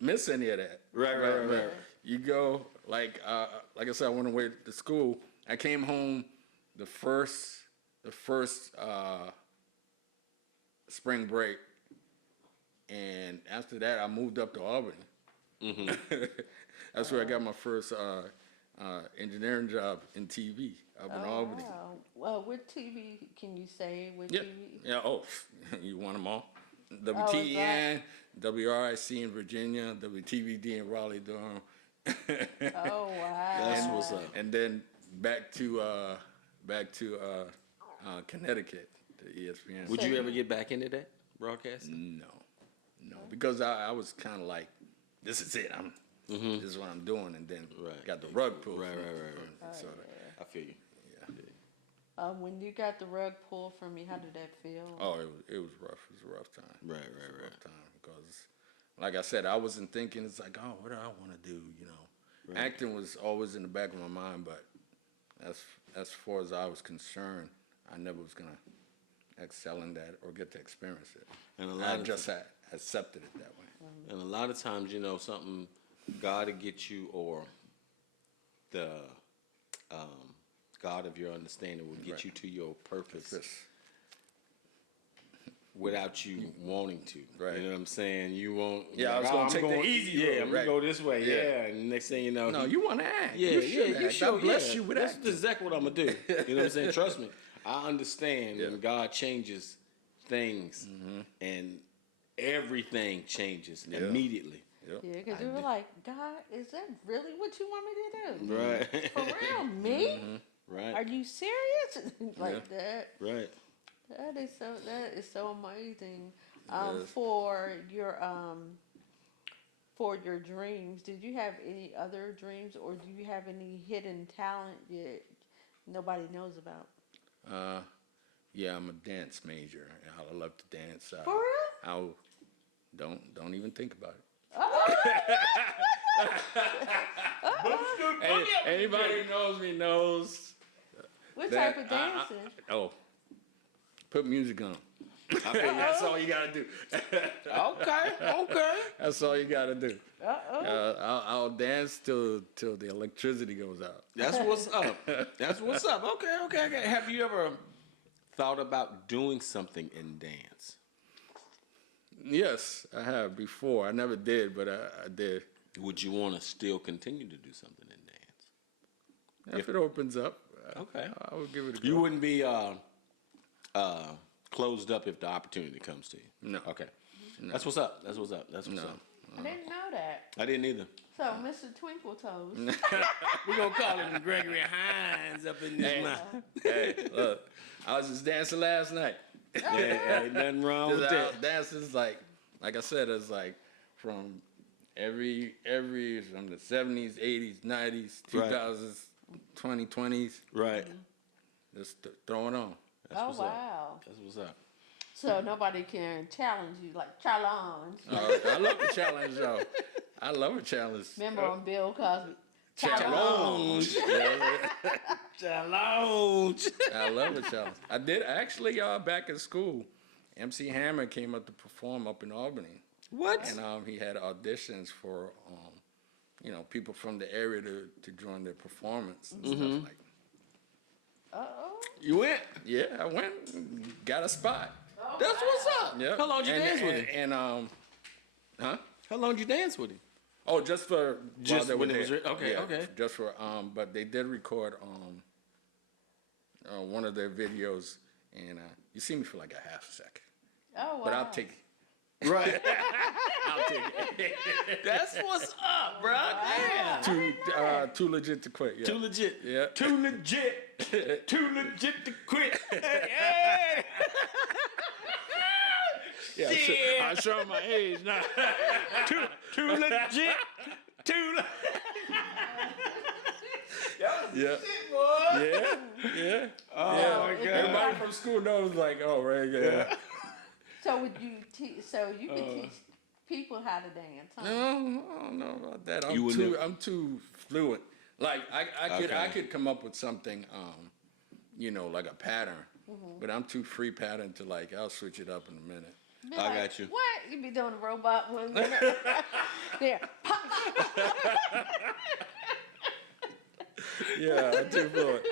miss any of that. Right. You go like I said, I went away to school. I came home the first spring break, and after that, I moved up to Albany. Mm-hmm. That's where I got my first engineering job in TV up in Albany. Wow. Well, what TV can you say? What Yeah. TV? Yeah. Oh, you want them all? is WTN, WRIC in Virginia, WTVD in Raleigh, Durham. Oh wow. That's what's up. And then back to Connecticut to ESPN. Would you ever get back into that broadcasting? No, because I was kind of like, this is it. This is what I'm doing, and then Right. got the rug pulled. Right. So I feel you. When you got the rug pulled from you, how did that feel? oh, it was rough. It was a rough time. Right. Rough time because, like I said, I wasn't thinking. It's like, oh, what do I want to do? You know, Right. acting was always in the back of my mind, but as far as I was concerned, I never was gonna excel in that or get to experience it. And a I lot of just accepted it that way. And a lot of times, you know, something God to get you, or the God of your understanding will get Right. you to your purpose Just, without you wanting to. Right. You know what I'm saying? You won't. Yeah, I was gonna take the easy road, I'm right. gonna go this way. Yeah. Yeah. And next thing you know, no, you want to act. Yeah, you should you act. should. God bless you with That's acting. exactly what I'm gonna do. You know what I'm saying? Trust me. I understand Yeah. when God changes things, and everything changes immediately. Yep. Yeah, because you were like, God, is that really what you want me to do? Right. For real, me? Are Right. you serious? Like that. Right. That is so amazing. Yes. For your dreams, did you have any other dreams, or do you have any hidden talent that nobody knows about? Yeah, I'm a dance major. I love to dance. For real? Don't even think about it. Anybody who knows me knows What that type of dancing? put music on. That's all you gotta do. Okay. That's all you gotta do. Uh-oh. I'll dance till the electricity goes out. That's what's up. That's what's up. Okay. Have you ever thought about doing something in dance? Yes, I have before. I never did, but I did. Would you want to still continue to do something in dance? If it opens up, Okay. I would give it a go. You wouldn't be closed up if the opportunity comes to you. No. Okay. No. That's what's up. That's what's up. That's what's No. up. I didn't know that. I didn't either. So, Mr. Twinkle Toes. We're gonna call him Gregory Hines up in this mouth. Hey, look, I was just dancing last night. Yeah, ain't nothing wrong with that. Dances like I said, it's like from every from the 70s, 80s, 90s, 2000s, 2020s, Right. just throwing on. That's Oh, what's wow. up. That's what's up. So, nobody can challenge you, like challenge. I love a challenge, though. I love a challenge. Remember on Bill Cosby? Challenge. Challenge. I love a challenge. I did actually, back in school. MC Hammer came up to perform up in Albany. What? And he had auditions for, people from the area to join their performance and stuff like that. Uh-oh. You went? Yeah, I went and got a spot. Oh, That's what's wow. up. Yep. How long did you dance with him? And huh? How long did you dance with him? Oh, just for Just while they when were it was there. okay, Yeah, okay. Just for but they did record one of their videos, and you see me for like a half a second, Oh, wow. but I'll take it. Right. I'll take it. That's what's up, bro. Damn. Too legit to quit. Yeah. Too legit. Yeah. Too legit. Too legit to quit. Hey. Yeah, Shit. I'm showing my age now. Too legit. Too. Yeah. Boy. Yeah. Oh Yeah. my God. Everybody from school knows, like, oh, right, yeah. So would you teach? So you can teach people how to dance, huh? No, I don't know about that. You would never- I'm too fluent. Like I Okay. could come up with something, like a pattern, but I'm too free pattern to like I'll switch it up in a minute. Be I got you. What? You be doing a robot one minute. There. Pop. Yeah, I'm too fluent.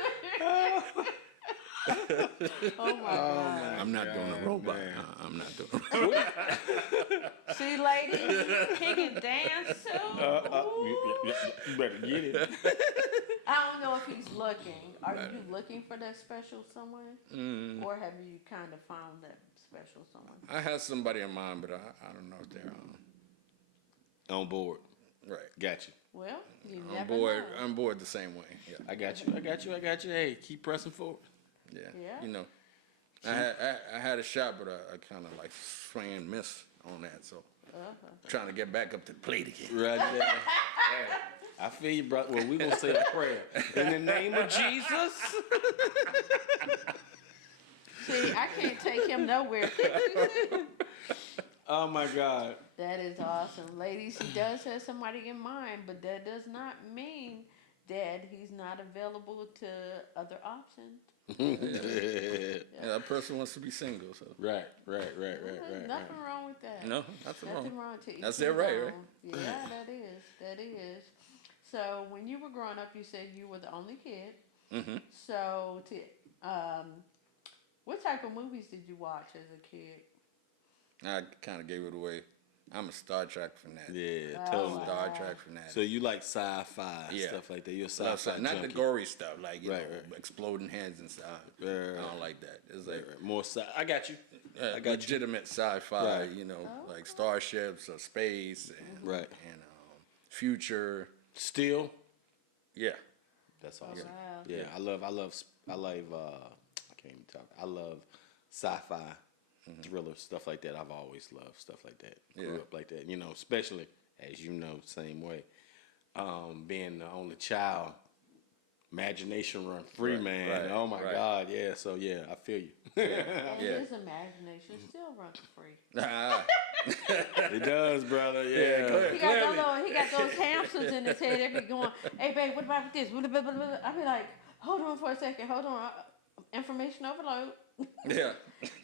Oh my God. I'm not doing a robot. man. I'm not doing a robot. See, ladies, he can dance too. You better get it. I don't know if he's looking. Are you looking for that special someone? Or have you kind of found that special someone? I had somebody in mind, but I don't know if they're On board. right. Got you. Well, you On never board. know. On board the same way. Yeah. I got you. Hey, keep pressing forward. Yeah. Yeah. You know, I had a shot, but I kind of like swing and miss on that. So trying to get back up to the plate again. Right there. Hey, I feel you, brother. Well, we're going to say a prayer. In the name of Jesus. See, I can't take him nowhere. Oh, my God. That is awesome. Ladies, he does have somebody in mind, but that does not mean that he's not available to other options. Yeah, that person wants to be single. So Right. There's nothing wrong with that. no, nothing wrong. Nothing wrong to each That's his their right, own. right? Yeah, that is. So when you were growing up, you said you were the only kid. Mm-hmm. So what type of movies did you watch as a kid? I kind of gave it away. I'm a Star Trek fanatic. Yeah, Oh, totally. wow. Star Trek fanatic. So you like sci-fi, Yeah. stuff like that. You're a So, sci-fi not junkie. the gory stuff, like Right. exploding heads and stuff. Right. I don't like that. It's like More I got you. I got you. legitimate sci-fi, Right. like starships or space and Right. and future. Still, Yeah, that's awesome. Wow. Yeah, I love. I can't even talk. I love sci-fi, thriller stuff like that. I've always loved stuff like that. Grew Yeah. up like that. Especially as you know, same way. Being the only child, imagination run free, Right, man. right, Oh my right. God, yeah. So yeah, I feel you. And Yeah. his imagination still runs free. Ah. It does, brother. Yeah, Yeah. go ahead. He got Clearly. he got those hamsters in his head. They be going, "Hey, babe, what about this?" I be like, "Hold on for a second. Hold on. Information overload." Yeah.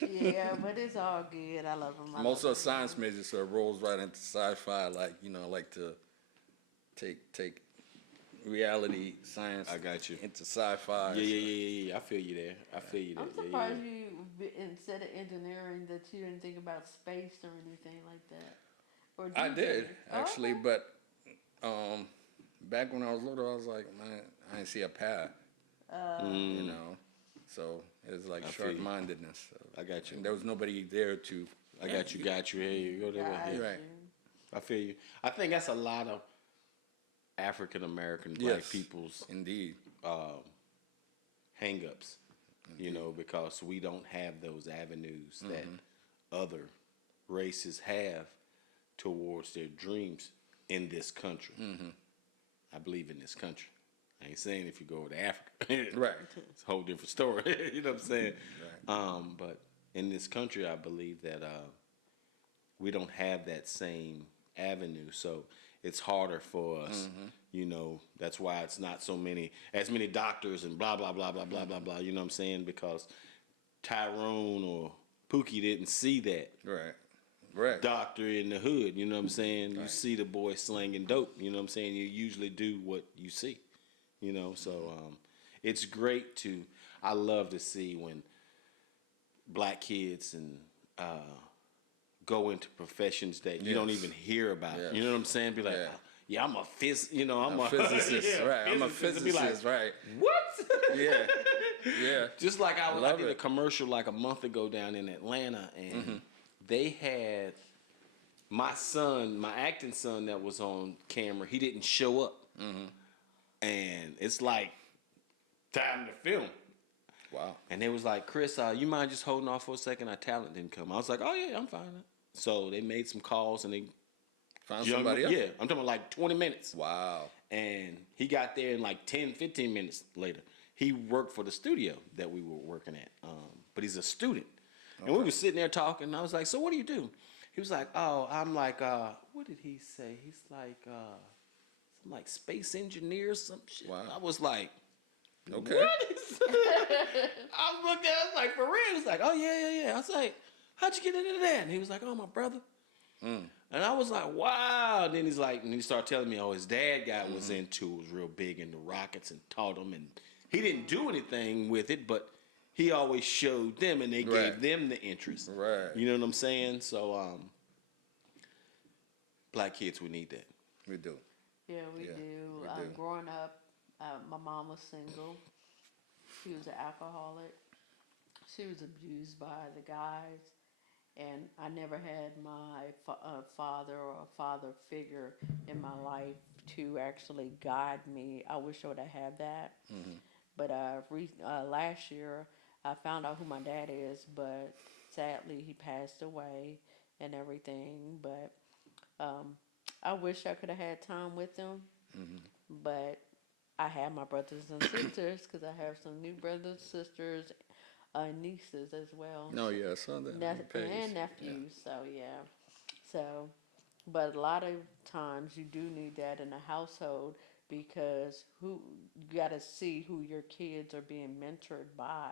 Yeah, but it's all good. I love him. Most of the science majors so it rolls right into sci-fi. Like I like to take reality science. I got you. Into sci-fi. Yeah. I feel you there. I feel you there. I'm surprised you, instead of engineering, that you didn't think about space or anything like that. Or I did you? actually, Okay. but back when I was little, I was like, man, I didn't see a path. You know, so it was like I feel you. short-mindedness. So, I got you. and there was nobody there to. I got you. Here you go. There. Got Yeah. Right. you. I feel you. I think that's a lot of African American black Yes. people's Indeed. hang-ups, you know, because we don't have those avenues that other races have towards their dreams in this country. I believe in this country. I ain't saying if you go to Africa, Right. it's a whole different story. You know what I'm saying? Right. But in this country, I believe that we don't have that same avenue, so it's harder for us. You know, that's why it's not as many doctors and blah blah blah blah blah blah blah. You know what I'm saying? Because Tyrone or Pookie didn't see that Right. Right. doctor in the hood. You know what I'm saying? You Right. see the boy slinging dope. You know what I'm saying? You usually do what you see. You know, so it's great to. I love to see when black kids and go into professions that you don't Yes. even hear about. Yes. You know what I'm saying? Be like, Yeah. yeah, I'm a I'm A physicist, yeah, right? I'm a physicist. Be physicist, like, right? what? Yeah. Yeah. Just like I Love did a it. commercial like a month ago down in Atlanta, and they had my son, my acting son that was on camera. He didn't show up, and it's like time to film. Wow. And they was like, Chris, you mind just holding off for a second? Our talent didn't come. I was like, oh yeah, I'm fine. So they made some calls and they Found somebody else. Yeah, I'm talking about like 20 minutes. Wow. And he got there in like 10, 15 minutes later. He worked for the studio that we were working at, but he's a student. And we were sitting there talking, and I was like, so what do you do? He was like, oh, I'm like, what did he say? He's like, some like space engineer or some shit. Wow. I was like, Okay. what? I was looking at it, I was like, for real? He was like, oh, yeah. I was like, how'd you get into that? And he was like, oh, my brother. And I was like, wow. And then he's like, and he started telling me, oh, his dad guy was real big into rockets and taught him. And he didn't do anything with it, but he always showed them and they gave them the interest. Right. You know what I'm saying? So, black kids, we need that. We do. Yeah, we Yeah, do. we do. Growing up, my mom was single. She was an alcoholic. She was abused by the guys. And I never had my father or a father figure in my life to actually guide me. I wish I would have had that. But last year, I found out who my dad is, but sadly, he passed away and everything. But I wish I could have had time with him. But I have my brothers and sisters because I have some new brothers, sisters, nieces as well. No, yeah, I saw that. on the page. And nephews. So yeah. So, but a lot of times you do need that in a household because you got to see who your kids are being mentored by.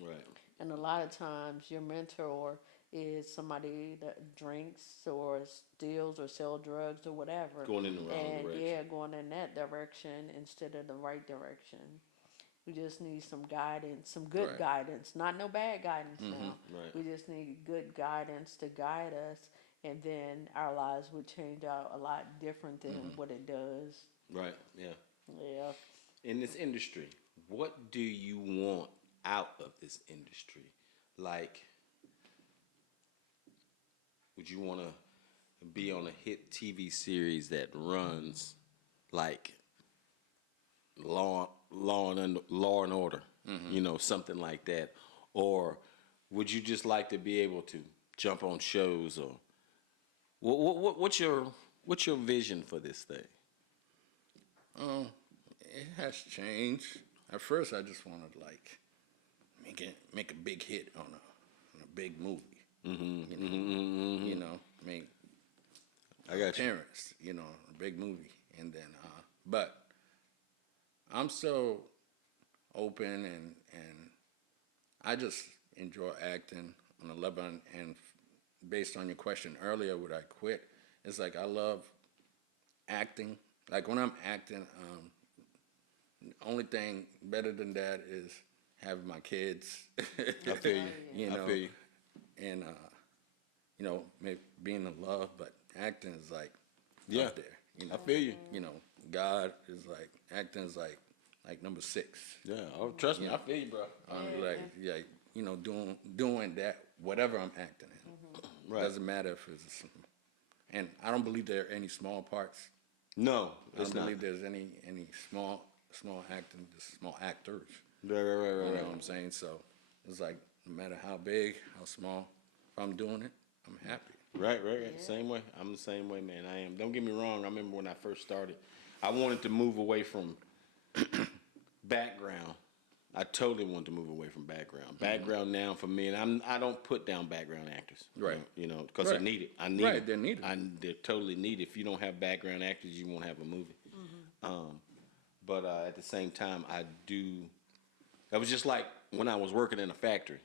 Right. And a lot of times your mentor is somebody that drinks or steals or sell drugs or whatever. Going in the wrong direction. Yeah, going in that direction instead of the right direction. We just need some guidance, some good guidance, not no bad guidance now. Right. We just need good guidance to guide us, and then our lives would change out a lot different than what it does. Right, yeah. Yeah. In this industry, what do you want out of this industry? Like, would you want to be on a hit TV series that runs like Law and Order, you know, something like that, or would you just like to be able to jump on shows, or what's your vision for this thing? it has changed. At first, I just wanted to like make a big hit on a big movie. You know, make I got you. parents, you know, a big movie, and then but I'm so open and I just enjoy acting on a level and based on your question earlier, would I quit? It's like I love acting. Like when I'm acting, the only thing better than that is having my kids. I feel you. You know, I feel you. and you know, maybe being in love, but acting is like Yeah. up there. You know, I feel you. You know, God is like acting is like number 6. Yeah. Oh, trust me. I feel you, bro. Like yeah, you know, doing that whatever I'm acting in. Right. Doesn't matter if it's and I don't believe there are any small parts. No, I it's don't not. believe there's any small acting, just small actors. Right. You know what I'm saying? So it's like no matter how big, how small, if I'm doing it, I'm happy. Right. Same way. I'm the same way, man. I am. Don't get me wrong. I remember when I first started, I wanted to move away from background. I totally wanted to move away from background. Background now for me, and I don't put down background actors. Right. You know, because I Right. need it. I need Right, it. they're needed. They're totally needed. If you don't have background actors, you won't have a movie. But at the same time, I do. That was just like when I was working in a factory.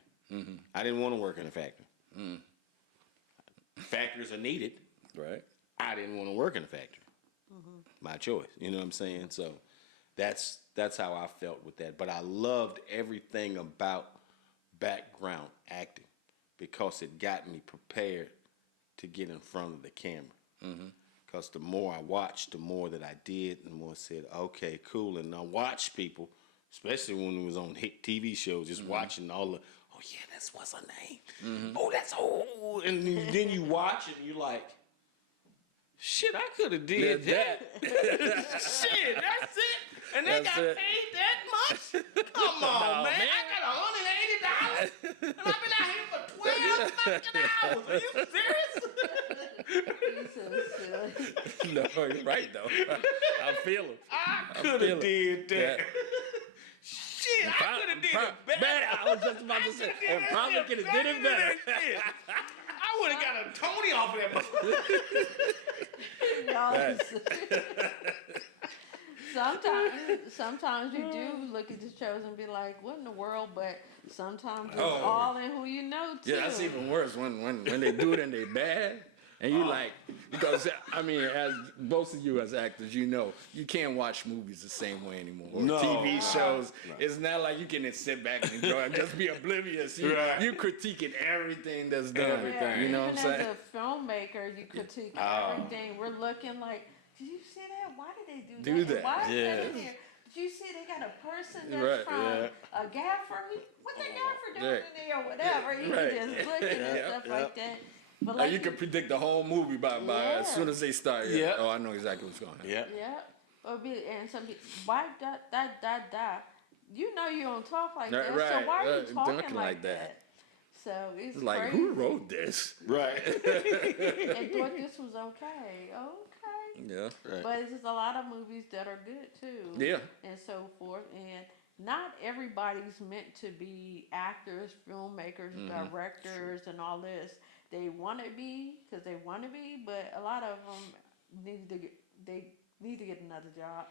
I didn't want to work in a factory. Factories are needed. Right. I didn't want to work in a factory. My choice. You know what I'm saying? So that's how I felt with that. But I loved everything about background acting because it got me prepared to get in front of the camera. Because the more I watched, the more that I did, the more I said, okay, cool. And I watched people, especially when it was on hit TV shows, just watching all the, oh yeah, that's what's her name. Oh, that's and then you watch it and you're like, shit, I could have did that. Shit, that's it. And they That's got it. paid that much? Come on, man. I got $180 and I've been out here for 12 fucking hours. Are you serious? He's so silly. No, you're right though. I feel it. I could feel have it. did that. Yeah. Shit, I could have did it better. I was just about to say, and probably could have did it better. I would have got a Tony off of that. Y'all, sometimes you do look at the shows and be like, what in the world? But sometimes it's Oh. all in who you know, too. Yeah, that's even worse when they do it and they bad. And you like, because I mean, as both of you as actors, you know, you can't watch movies the same way anymore. Or No. TV shows, it's not like you can sit back and enjoy and just be oblivious. You critiquing everything that's done. Yeah, You know what I'm even saying? as a filmmaker, you critique everything. We're looking like, did you see that? Why did they do that? Do And why is that? that in Yes. here? Did you see they got a person that's Right, from yeah. a gaffer? What the gaffer doing Right. in there or whatever? You Right. can just look at it and stuff like that. But Like you can predict the whole movie by Yeah. as soon as they start. Yeah. Oh, I know exactly what's going to happen. Yeah. yeah. Or be, and some people, why da. You know you don't talk like Right, that, right, so why are you right. talking Talking like like that. that? So it's It's like, crazy. who wrote this? Right. And thought this was okay. Okay. Yeah. Right. But it's just a lot of movies that are good too. Yeah. And so forth. And not everybody's meant to be actors, filmmakers, directors, and all this. They want to be because they want to be, but a lot of them need to get another job.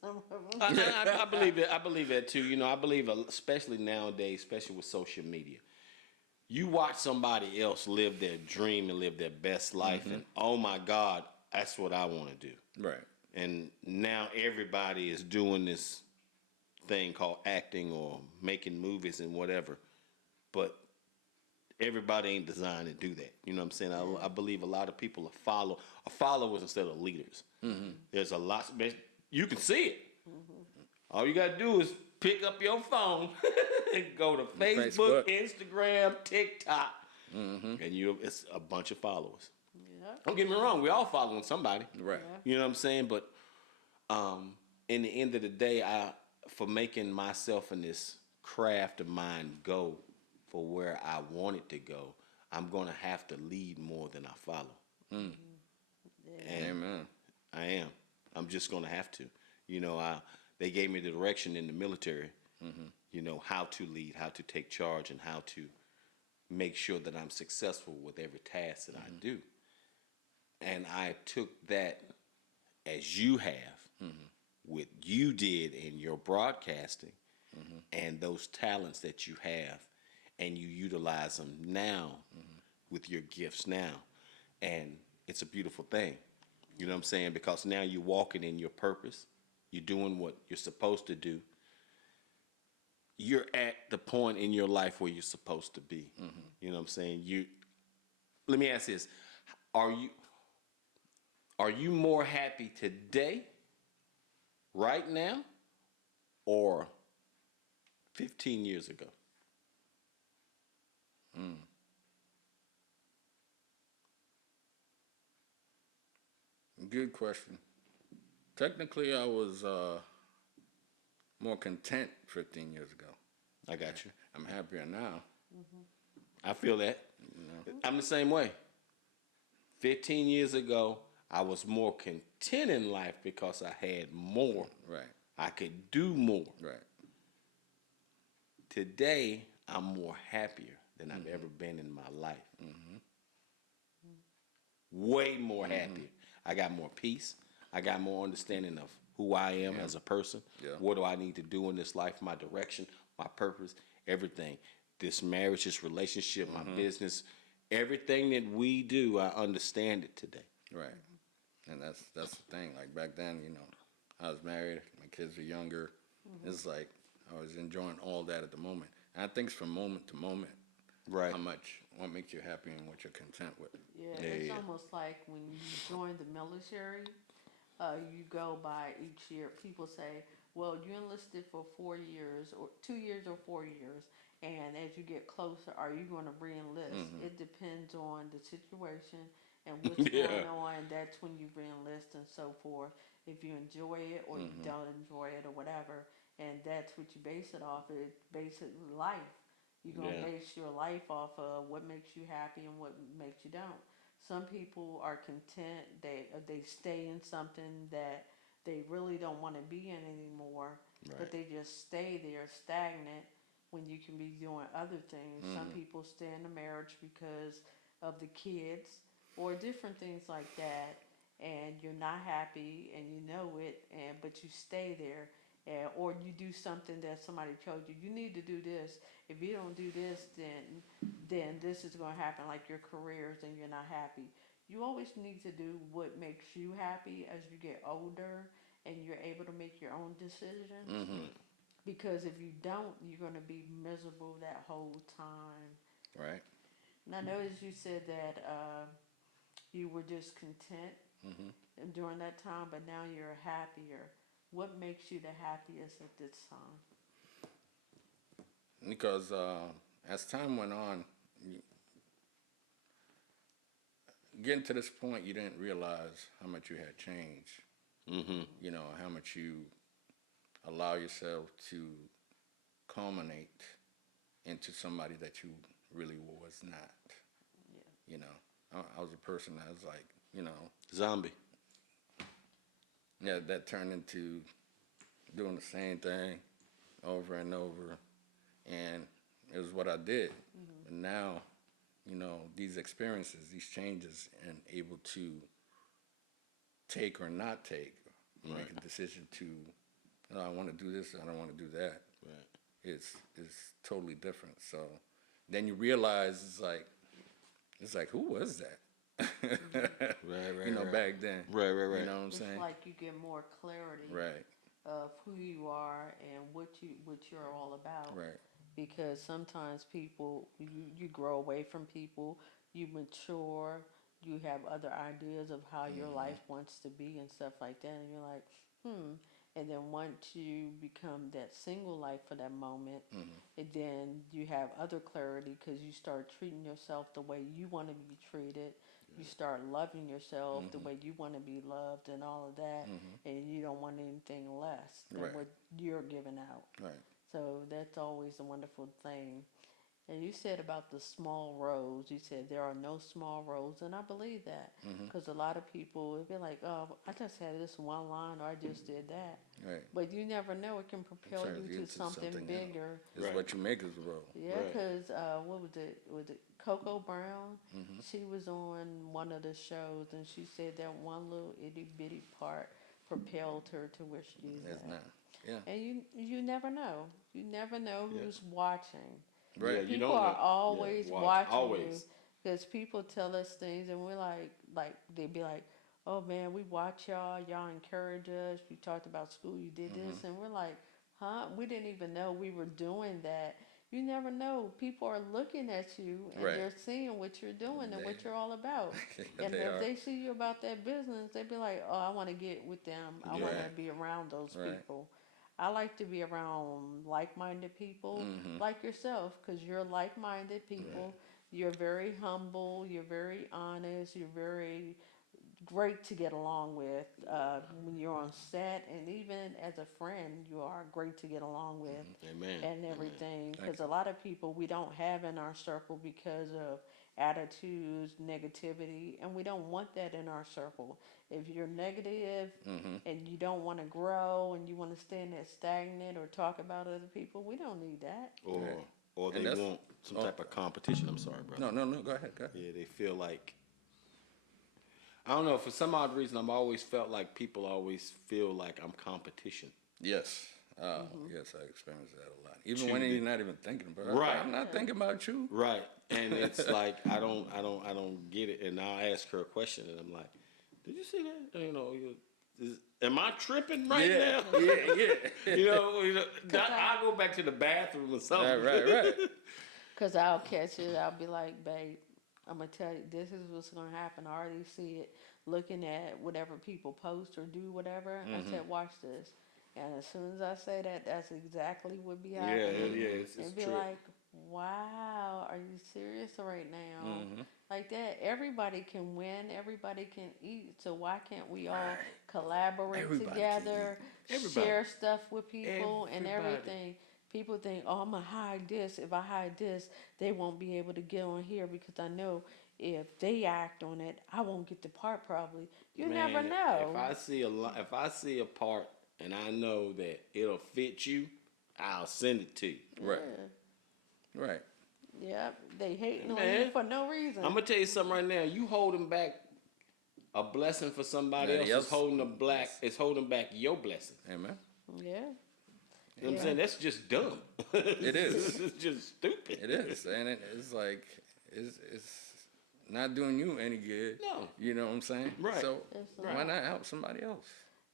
Some of them. I believe it. I believe that too. You know, I believe, especially nowadays, especially with social media, you watch somebody else live their dream and live their best life, and oh my God, that's what I want to do. Right. And now everybody is doing this thing called acting or making movies and whatever, but everybody ain't designed to do that. You know what I'm saying? I believe a lot of people are followers instead of leaders. There's a lot. You can see it. All you got to do is pick up your phone and go to Facebook, Instagram, TikTok, and it's a bunch of followers. Yeah. Don't get me wrong, we all following somebody. Right. You know what I'm saying? But in the end of the day, for making myself in this craft of mine go for where I want it to go, I'm going to have to lead more than I follow. And Amen. I am. I'm just going to have to. You know, they gave me the direction in the military, you know, how to lead, how to take charge, and how to make sure that I'm successful with every task that I do. And I took that as you have, what you did in your broadcasting, and those talents that you have, and you utilize them now with your gifts now. And it's a beautiful thing. You know what I'm saying? Because now you're walking in your purpose. You're doing what you're supposed to do. You're at the point in your life where you're supposed to be. You know what I'm saying? Let me ask this. Are you more happy today, right now, or 15 years ago? Good question. Technically, I was more content 15 years ago. I got you. I'm happier now. I feel that. You know? I'm the same way. 15 years ago, I was more content in life because I had more. Right. I could do more. Right. Today, I'm more happier than I've ever been in my life. Way more happier. I got more peace. I got more understanding of who I am as a person. Yeah. What do I need to do in this life? My direction, my purpose, everything. This marriage, this relationship, my business, everything that we do, I understand it today. Right. And that's the thing. Like back then, you know, I was married, my kids were younger. It's like I was enjoying all that at the moment. And I think it's from moment to moment. Right. What makes you happy and what you're content with. Yeah, Yeah, it's yeah. almost like when you join the military, you go by each year. People say, well, you enlisted for 4 years, or 2 years, or 4 years, and as you get closer, are you going to re-enlist? It depends on the situation and what's going on. That's when you re-enlist and so forth. If you enjoy it or you don't enjoy it or whatever, and that's what you base it off. It base it life. You're going to base your life off of what makes you happy and what makes you don't. Some people are content. They stay in something that they really don't want to be in anymore, but they just stay there stagnant when you can be doing other things. Some people stay in a marriage because of the kids or different things like that, and you're not happy and you know it, but you stay there. Or you do something that somebody told you need to do this. If you don't do this, then this is going to happen, like your careers, and you're not happy. You always need to do what makes you happy as you get older and you're able to make your own decisions. Because if you don't, you're going to be miserable that whole time. Right. And I noticed you said that you were just content during that time, but now you're happier. What makes you the happiest at this time? Because as time went on, getting to this point, you didn't realize how much you had changed. You know, how much you allow yourself to culminate into somebody that you really was not. You know, I was a person that was like, you know, Zombie. yeah, that turned into doing the same thing over and over, and it was what I did. But now, you know, these experiences, these changes, and able to take or not take, make a decision to, you know, I want to do this, I don't want to do that. Right. It's totally different. So then you realize it's like who was that? Right. You know, back then. Right. You know what I'm It's saying? like you get more clarity Right. of who you are and what you're all about. Right. Because sometimes people, you grow away from people, you mature, you have other ideas of how your life wants to be and stuff like that, and you're like, and then once you become that single life for that moment, and then you have other clarity because you start treating yourself the way you want to be treated. You start loving yourself the way you want to be loved and all of that, and you don't want anything less than Right. what you're giving out. Right. So that's always a wonderful thing. And you said about the small roles. You said there are no small roles, and I believe that because a lot of people would be like, "Oh, I just had this one line, or I just did that." Right. But you never know; it can propel Turns you you to into something something bigger. It's Right. what you make is a role. Yeah, Right. because what was it? Was it Coco Brown? She was on one of the shows, and she said that one little itty bitty part propelled her to where she is It's at. not. Yeah. And you never know. You never know Yeah. who's watching. Right. Yeah, you People don't are know. always Yeah, watch. watching you Always. because people tell us things, and we're like they'd be like, "Oh man, we watch y'all. Y'all encourage us. You talked about school. You did this," and we're like, "Huh? We didn't even know we were doing that." You never know. People are looking at you and Right. they're seeing what you're doing and what They- you're all about. And they if are. they see you about that business, they be like, "Oh, I want to get with them. I want to Right. be around those Right. people." I like to be around like-minded people like yourself because you're like-minded people. You're very humble. You're very honest. You're very great to get along with when you're on set, and even as a friend, you are great to get along with Amen. and everything. Thank Because a lot of people we don't have in our circle because of attitudes, negativity, and we don't want that in our circle. If you're negative and you don't want to grow and you want to stay in that stagnant or talk about other people, we don't need that. Or Right. or And they that's- want some type of competition. I'm sorry, brother. No. Go ahead. Go ahead. Yeah, they feel like I don't know. For some odd reason, I've always felt like people always feel like I'm competition. Yes. Yes, I experience that a lot. Even To when the- you're not even thinking about it. Right. I'm not thinking about you. Right. And it's like I don't get it. And I'll ask her a question, and I'm like, "Did you see that? You know, am I tripping right Yeah. now?" Yeah. you know. I go back to the bathroom or something. Right. Because I'll catch it. I'll be like, "Babe, I'm going to tell you, this is what's going to happen. I already see it looking at whatever people post or do, whatever." I said, "Watch this." And as soon as I say that, that's exactly what be Yeah, happening. it's And be true. like, "Wow, are you serious right now?" Like that. Everybody can win. Everybody can eat. So why can't we all collaborate Everybody can together, Everybody. share stuff with people and Everybody. everything? People think, "Oh, I'm gonna hide this. If I hide this, they won't be able to get on here because I know if they act on it, I won't get the part probably." You never Man, know. if I see a part and I know that it'll fit you, I'll send it to you. Right. Right. Yeah, they hating on Man, you for no reason. I'm gonna tell you something right now. You holding back a blessing for somebody Somebody else is else. holding back your blessing. Amen. Yeah. You know what I'm Yeah. saying? That's just dumb. It is. It's just stupid. It is. And it's like, it's not doing you any good. No. You know what I'm saying? Right. So It's why not. not help somebody else?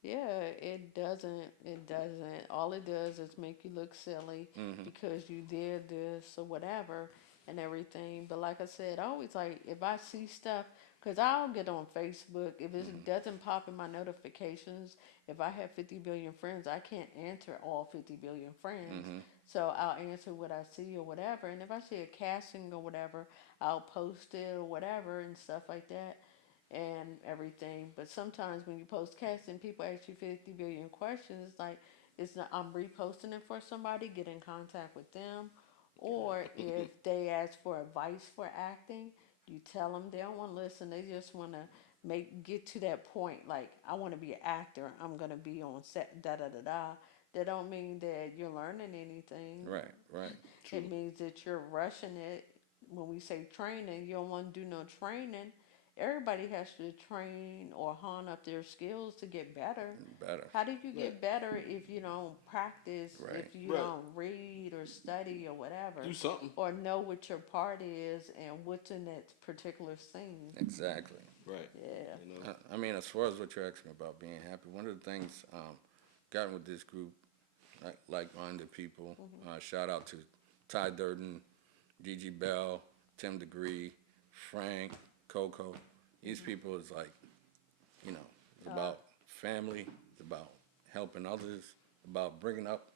Yeah, it doesn't. It doesn't. All it does is make you look silly because you did this or whatever and everything. But like I said, I always like if I see stuff, because I'll get on Facebook. If it doesn't pop in my notifications, if I have 50 billion friends, I can't answer all 50 billion friends. So I'll answer what I see or whatever. And if I see a casting or whatever, I'll post it or whatever and stuff like that and everything. But sometimes when you post casting, people ask you 50 billion questions. It's like, it's not, I'm reposting it for somebody, get in contact with them. Or if they ask for advice for acting, you tell them they don't want to listen. They just want to get to that point. Like, I want to be an actor. I'm going to be on set, da da da da. That don't mean that you're learning anything. Right. It means that you're rushing it. When we say training, you don't want to do no training. Everybody has to train or hone up their skills to get better. How do you get better if you don't practice, Right. if you don't read or study or whatever? Do something. Or know what your part is and what's in that particular scene. Exactly. Right. Yeah. You know? I mean, as far as what you're asking about being happy, one of the things gotten with this group, like-minded people, shout out to Ty Durden, Gigi Bell, Tim DeGree, Frank, Coco. These people is like, you know, it's about family, it's about helping others, about bringing up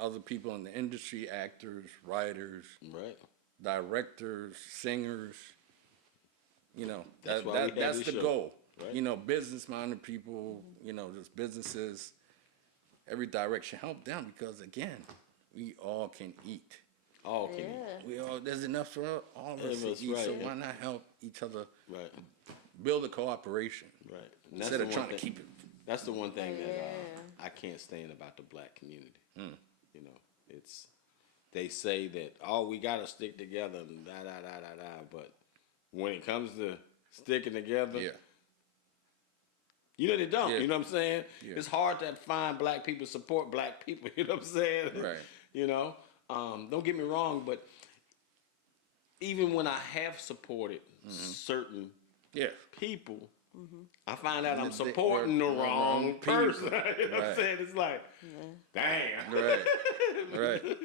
other people in the industry, actors, writers, Right. directors, singers. You know, That's why we have that's this the show, goal. right? You know, business-minded people, you know, just businesses, every direction, help them because, again, we all can eat. All can Yeah. eat. There's enough for all of us to That's eat, so right. why not help each other Right. build a cooperation Right. And instead of the trying one to keep it? That's the one thing that Yeah. I can't stand about the black community. You know, it's they say that we gotta stick together and da da da da da, but when it comes to sticking together, Yeah. they don't. Yeah. You know what I'm saying? Yeah. It's hard to find black people support black people. You know what I'm saying? Right. You know, don't get me wrong, but even when I have supported certain Yeah. people, I find out I'm They- supporting the wrong people. person. You know what I'm Right. saying? It's like, damn. Right. Right.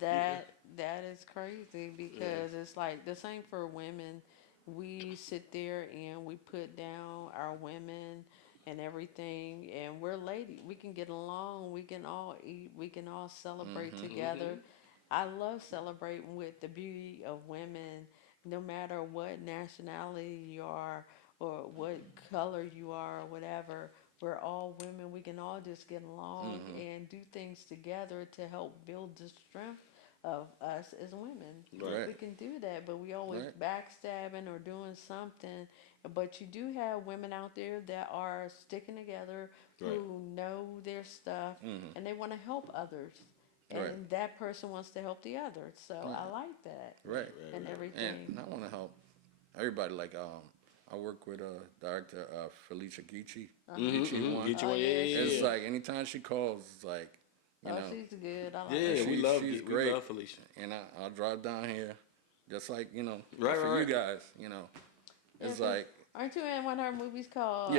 That is crazy because it's like the same for women. We sit there and we put down our women and everything, and we're lady. We can get along. We can all eat. We can all celebrate together. I love celebrating with the beauty of women, no matter what nationality you are or what color you are or whatever. We're all women. We can all just get along and do things together to help build the strength of us as women. Right. We can do that, but we always Right. backstabbing or doing something. But you do have women out there that are sticking together who know their stuff and they want to help others. And Right. that person wants to help the other. So I like that. Right. And everything. And I want to help everybody. Like I work with director Felicia Geechee. Geechee one. Get you Oh, one, yeah, It's she- like anytime she calls, it's like you know. she's good. I like Yeah, her. we She- love she's we great. love Felicia. And I'll drive down here, just like Right, for right, you right. guys. It's Yeah, like aren't you in one of her movies called?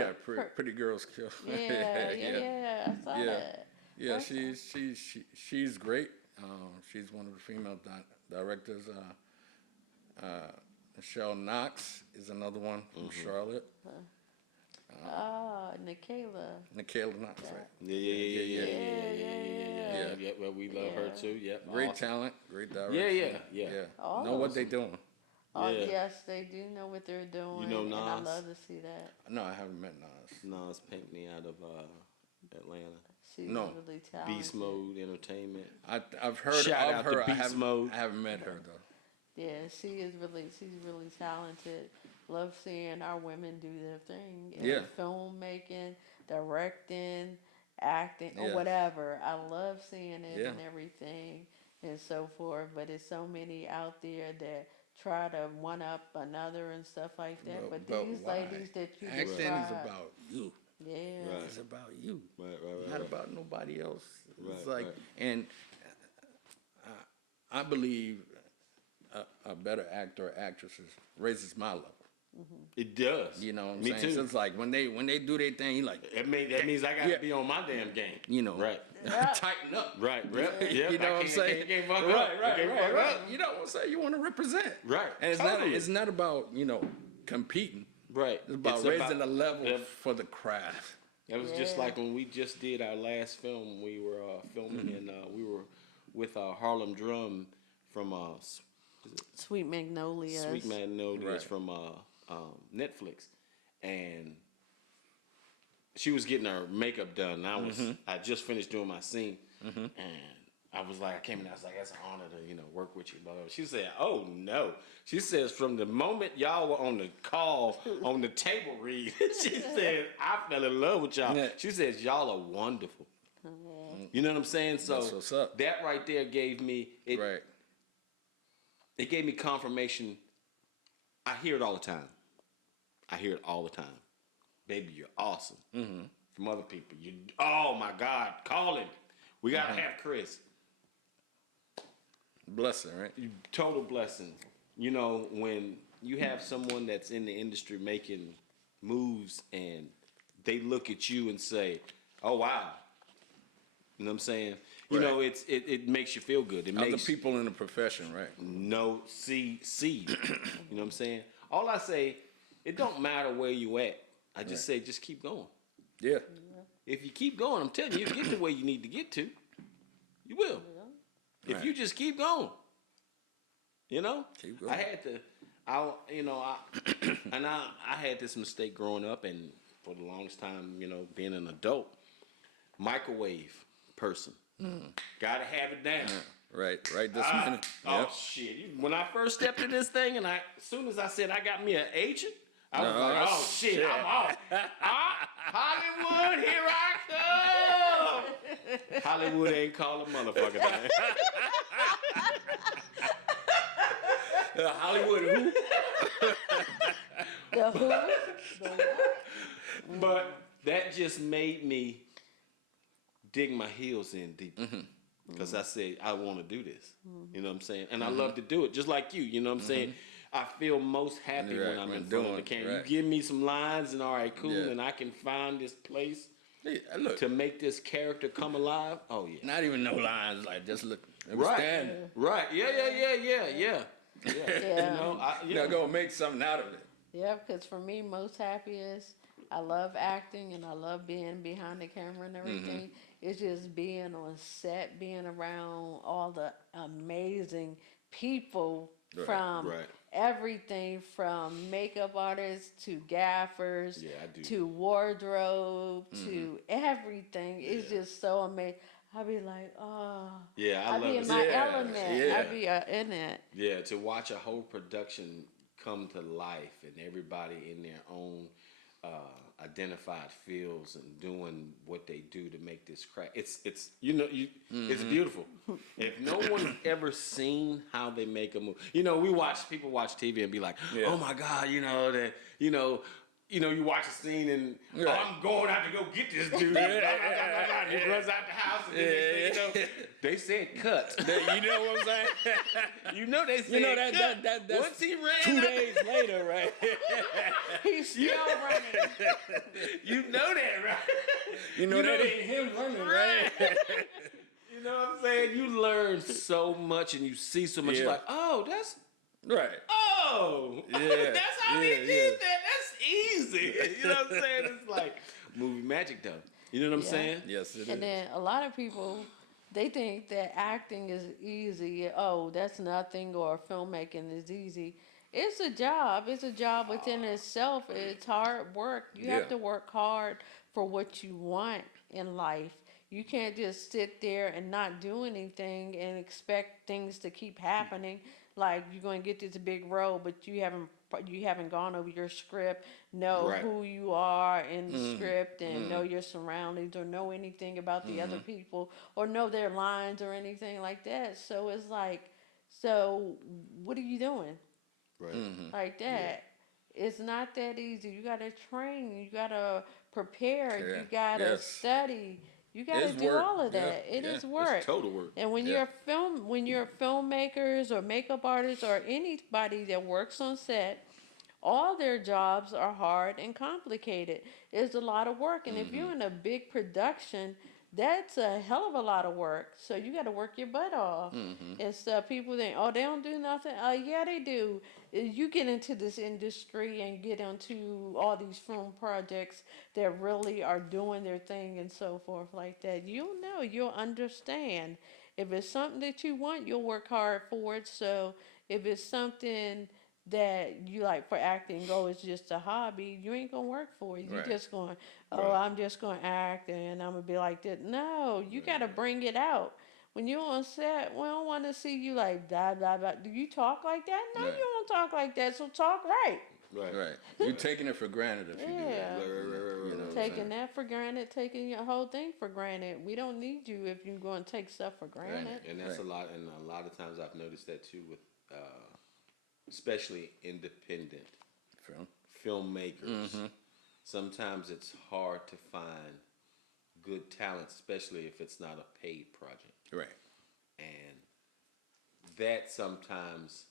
Pretty Girls Kill. Yeah. I saw Yeah. that. Yeah, Awesome. she's great. She's one of the female directors. Michelle Knox is another one from Charlotte. Nicola. Knox, right? Yeah. Well, we love her too. Yep. Great awesome. talent, great director. Yeah. All Know what those- they doing. Oh, Yeah. yes, they do know what they're doing. You know And I Nas? love to see that. No, I haven't met Nas. Nas Pinkney out of Atlanta. She's No. really talented. Beast Mode Entertainment. I've heard Shout of out her. to Beast Mode. I haven't met her though. Yeah, she's really talented. Love seeing our women do their thing. In Yeah. filmmaking, directing, acting, or Yeah. whatever. I love seeing it Yeah. and everything and so forth. But there's so many out there that try to one up another and stuff like that. But these why? ladies that you Acting is described, about you. yeah, Right. It's about you. Right. Not about nobody else. It's Right, like, right. and I believe a better actor or actress raises my level. It does. You know what I'm Me saying? too. So it's like when they do their thing, you like, that means I got to Yeah. be on my damn game. right, Yeah. tighten up. Right. Yep. You know what I'm saying? I can't fuck up. Right. I can't fuck up. You know what I'm saying? You want to represent. Right. And Totally. it's not about competing. Right. It's about raising the level for the craft. That was just Yeah. like when we just did our last film. We were filming and we were with Harlem Drum from Sweet Magnolias. Sweet Magnolias Right. from Netflix, and she was getting her makeup done. And I just finished doing my scene, and I was like, I came in, I was like, that's an honor to work with you, blah, blah. She said, oh no. She says from the moment y'all were on the call on the table read, she said I fell in love with y'all. Yeah. She says y'all are wonderful. You know what I'm saying? So That's what's up. that right there gave me it. Right. It gave me confirmation. I hear it all the time. Baby, you're awesome. From other people. Oh my God, call him. We gotta have Chris. Blessing, right? Total blessing. When you have someone that's in the industry making moves and they look at you and say, oh wow. You know what I'm saying? You know, it makes you feel good. It Other makes people in the profession, right? see. You know what I'm saying? All I say, it don't matter where you at. I just say, just keep going. Yeah. If you keep going, I'm telling you, you'll get to where you need to get to. You will. If Right. you just keep going. Keep going. I had to, I had this mistake growing up, and for the longest time, being an adult, microwave person. Gotta have it down. Right this minute. Oh Yep. shit! When I first stepped in this thing, and as soon as I said I got me an agent, I was No, like, oh shit, I'm off. Hollywood, here I come. Hollywood ain't called a motherfucker thing. Hollywood who? The who? But that just made me dig my heels in deeper. Because I said, I want to do this. You know what I'm saying? And I love to do it, just like you. You know what I'm saying? I feel most happy when I'm in front of the camera. Right. You give me some lines, and all right, cool, Yeah. and I can find this place Hey, look, to make this character come alive. Oh, yeah. not even no lines, like just look. It was Right. standing. Right. Yeah. Yeah. You know, You're gonna make something out of it. Yeah, because for me, most happiest, I love acting and I love being behind the camera and everything. It's just being on set, being around all the amazing people from right. everything from makeup artists to gaffers Yeah, I do. to wardrobe to everything. It's just so amazing. I be like, oh, Yeah, I I love be it. in my Yeah, element. yeah. I be in it. Yeah, to watch a whole production come to life and everybody in their own identified fields and doing what they do to make this crack. It's it's beautiful. If no one's ever seen how they make a movie, people watch TV and be like, oh my God, you watch a scene and I'm going out to go get this dude. And he runs out the house and then next thing you know, they said cut. You know what I'm saying? They said cut. That's Once he ran 2 out- days later, right? He's still running. You know that, right? You know that ain't him running, right? You know what I'm saying? You learn so much and you see so much. Yeah. You're like, oh, that's Right. Yeah. that's how he Yeah, did that. That's easy. You know what I'm saying? It's like movie magic, though. You know what I'm Yeah. saying? Yes, it is. And then a lot of people, they think that acting is easy. Oh, that's nothing, or filmmaking is easy. It's a job. It's a job within itself. It's hard work. You have Yeah. to work hard for what you want in life. You can't just sit there and not do anything and expect things to keep happening. Like you're going to get this big role, but you haven't gone over your script, know Right. who you are in the script, and know your surroundings, or know anything about the other people, or know their lines or anything like that. So it's like, so what are you doing Right. like that? It's not that easy. You got to train. You got to prepare. Yeah. You got to Yes. study. You got to It's do work. all of Yeah. that. It Yeah. is It's work. It's total work. And when Yeah. you're filmmakers or makeup artists or anybody that works on set, all their jobs are hard and complicated. It's a lot of work, and if you're in a big production, that's a hell of a lot of work. So you got to work your butt off. And so people think, oh, they don't do nothing. Yeah, they do. You get into this industry and get into all these film projects that really are doing their thing and so forth like that. You'll know, you'll understand. If it's something that you want, you'll work hard for it. So if it's something that you like for acting, it's just a hobby, you ain't gonna work for it. You're Right. just going, I'm just gonna act and I'm gonna be like that. No, you gotta bring it out. When you're on set, we don't want to see you like blah blah blah. Do you talk like that? No, Right. you don't talk like that. So talk right. Right. You're taking it for granted if you do that. Yeah. Right. You know what I'm Taking saying? that for granted, taking your whole thing for granted. We don't need you if you're going to take stuff for granted. And that's Right. a lot. And a lot of times I've noticed that too with, especially independent Film. filmmakers. Sometimes it's hard to find good talent, especially if it's not a paid project. Right. And that sometimes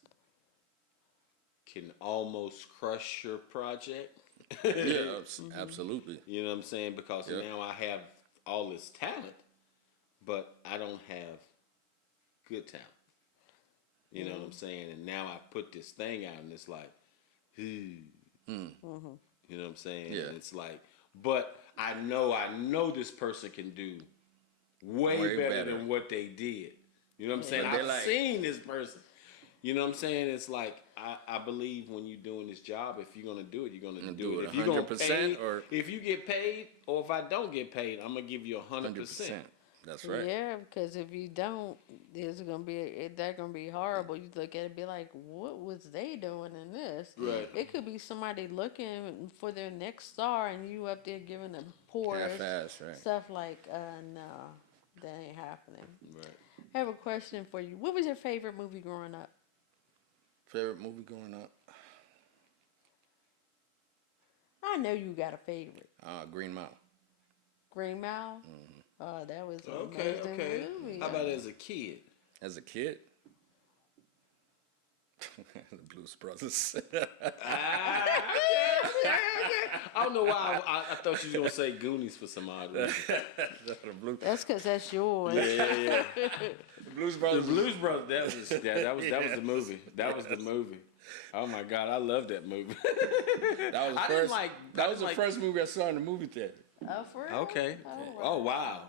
can almost crush your project. Yeah, absolutely. You know what I'm saying? Because Yep. now I have all this talent, but I don't have good talent. You know what I'm saying? And now I put this thing out and it's like, you know what I'm saying? Yeah. And it's like, but I know this person can do way better than what they did. You know what I'm saying? But they're I've like- seen this person. You know what I'm saying? It's like I believe when you're doing this job, if you're gonna do it, you're gonna do it. If you're gonna 100% or if you get paid, or if I don't get paid, I'm gonna give you 100%. That's right. Yeah, because if you don't, they're gonna be horrible. You look at it, and be like, what was they doing in this? Right. It could be somebody looking for their next star, and you up there giving them poorest Half-ass, right. stuff. Like, no, that ain't happening. Right. I have a question for you. What was your favorite movie growing up? Favorite movie growing up? I know you got a favorite. Green Mile. Green Mile. Oh, that was an Okay. amazing Okay. movie. How about as a kid? As a kid? The Blues Brothers. I don't know why I thought you were gonna say Goonies for some odd reason. That's because that's yours. Yeah. The Blues The Brothers. Blues Brothers. That was the movie. That was the movie. Oh my God, I love that movie. That was the I first. didn't like. That was the first movie I saw in the movie theater. Oh, for real? Okay. Oh, Oh wow.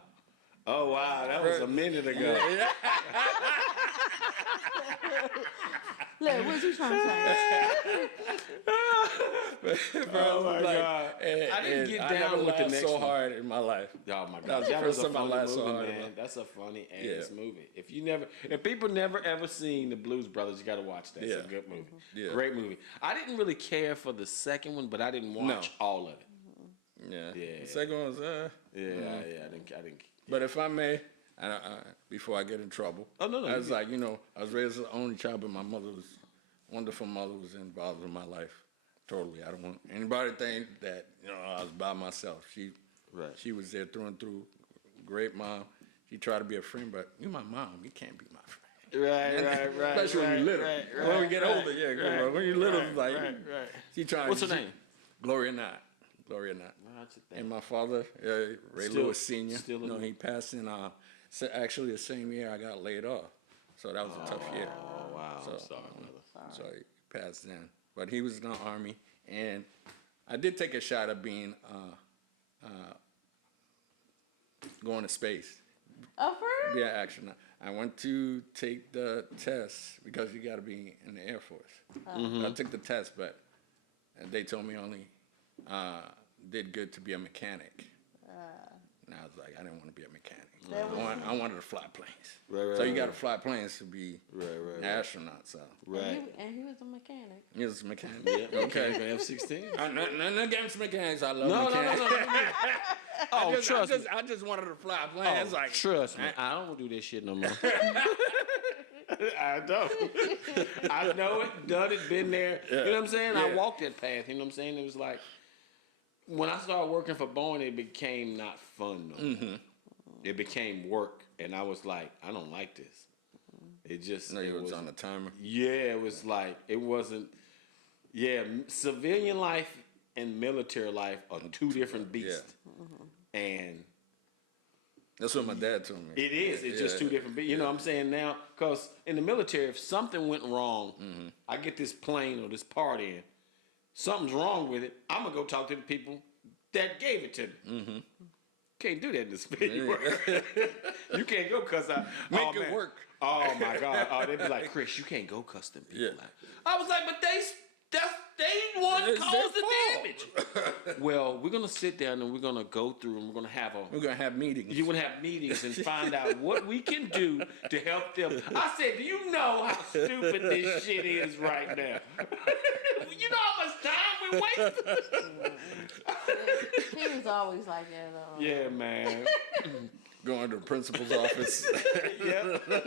Oh wow, that was a minute ago. Look, what's he trying to say? Oh my God. I didn't get I down never with the laughed next so one. hard in my life. Oh my That God, was the that was first a time I funny laughed so movie, hard. man. That's a funny ass Yeah. movie. If people never ever seen the Blues Brothers, you got to watch that. It's Yeah. a good movie. Yeah. Great movie. I didn't really care for the second one, but I didn't watch all of it. Yeah. Yeah. The second one was Yeah, I didn't. But if I may, before I get in trouble, Oh, no, I you was good. like, I was raised as the only child, but my wonderful mother was involved in my life totally. I don't want anybody to think that I was by myself. She was there through and through. Great mom. She tried to be a friend, but you're my mom. You can't be my friend. Right. Especially when you're little. When we get older, yeah. When you're little, it's like right. she tried. What's her name? Gloria Knott. Gloria Knott. And my father, Raylewis Senior. still in he passed in actually the same year I got laid off. So that was a tough year. Oh wow. So, I'm sorry, brother. So he passed then. But he was in the Army, and I did take a shot at being going to space. Oh, for real? Be an astronaut. I went to take the test because you got to be in the Air Force. I took the test, but they told me only did good to be a mechanic. And I was like, I didn't want to be a mechanic. I wanted to fly planes. So you got to fly planes to be an astronaut. So And he was a mechanic. he was a mechanic. Yeah, Okay. F-16. Nothing against mechanics. I love No. mechanics. Oh, trust me. I just wanted to fly planes. Oh, trust me, I don't do this shit no more. I don't. I know it, done it, been there. You know what I'm saying? I Yeah. walked that path. You know what I'm saying? It was like when I started working for Boeing, it became not fun no more. It became work, and I was like, I don't like this. It just No, it you was on the timer. Yeah, it was like it wasn't. Yeah, civilian life and military life are two different beasts, and That's what my dad told me. it is. It's just two different beasts. You know what I'm saying now? Because in the military, if something went wrong, I get this plane or this part in, something's wrong with it. I'm gonna go talk to the people that gave it to me. Can't do that in the civilian work. You can't go cuss out. Make it work. Oh my God! Oh, they'd be like, Chris, you can't go cuss them people Yeah. out. I was like, but they one It's caused the their damage. Well, we're gonna sit down and we're gonna go through and we're gonna have We're gonna have meetings. you're gonna have meetings and find out what we can do to help them. I said, do you know how stupid this shit is right now? You know how much time we wasted? He was always like that, though. Yeah, man. Going to the principal's office. Yep. With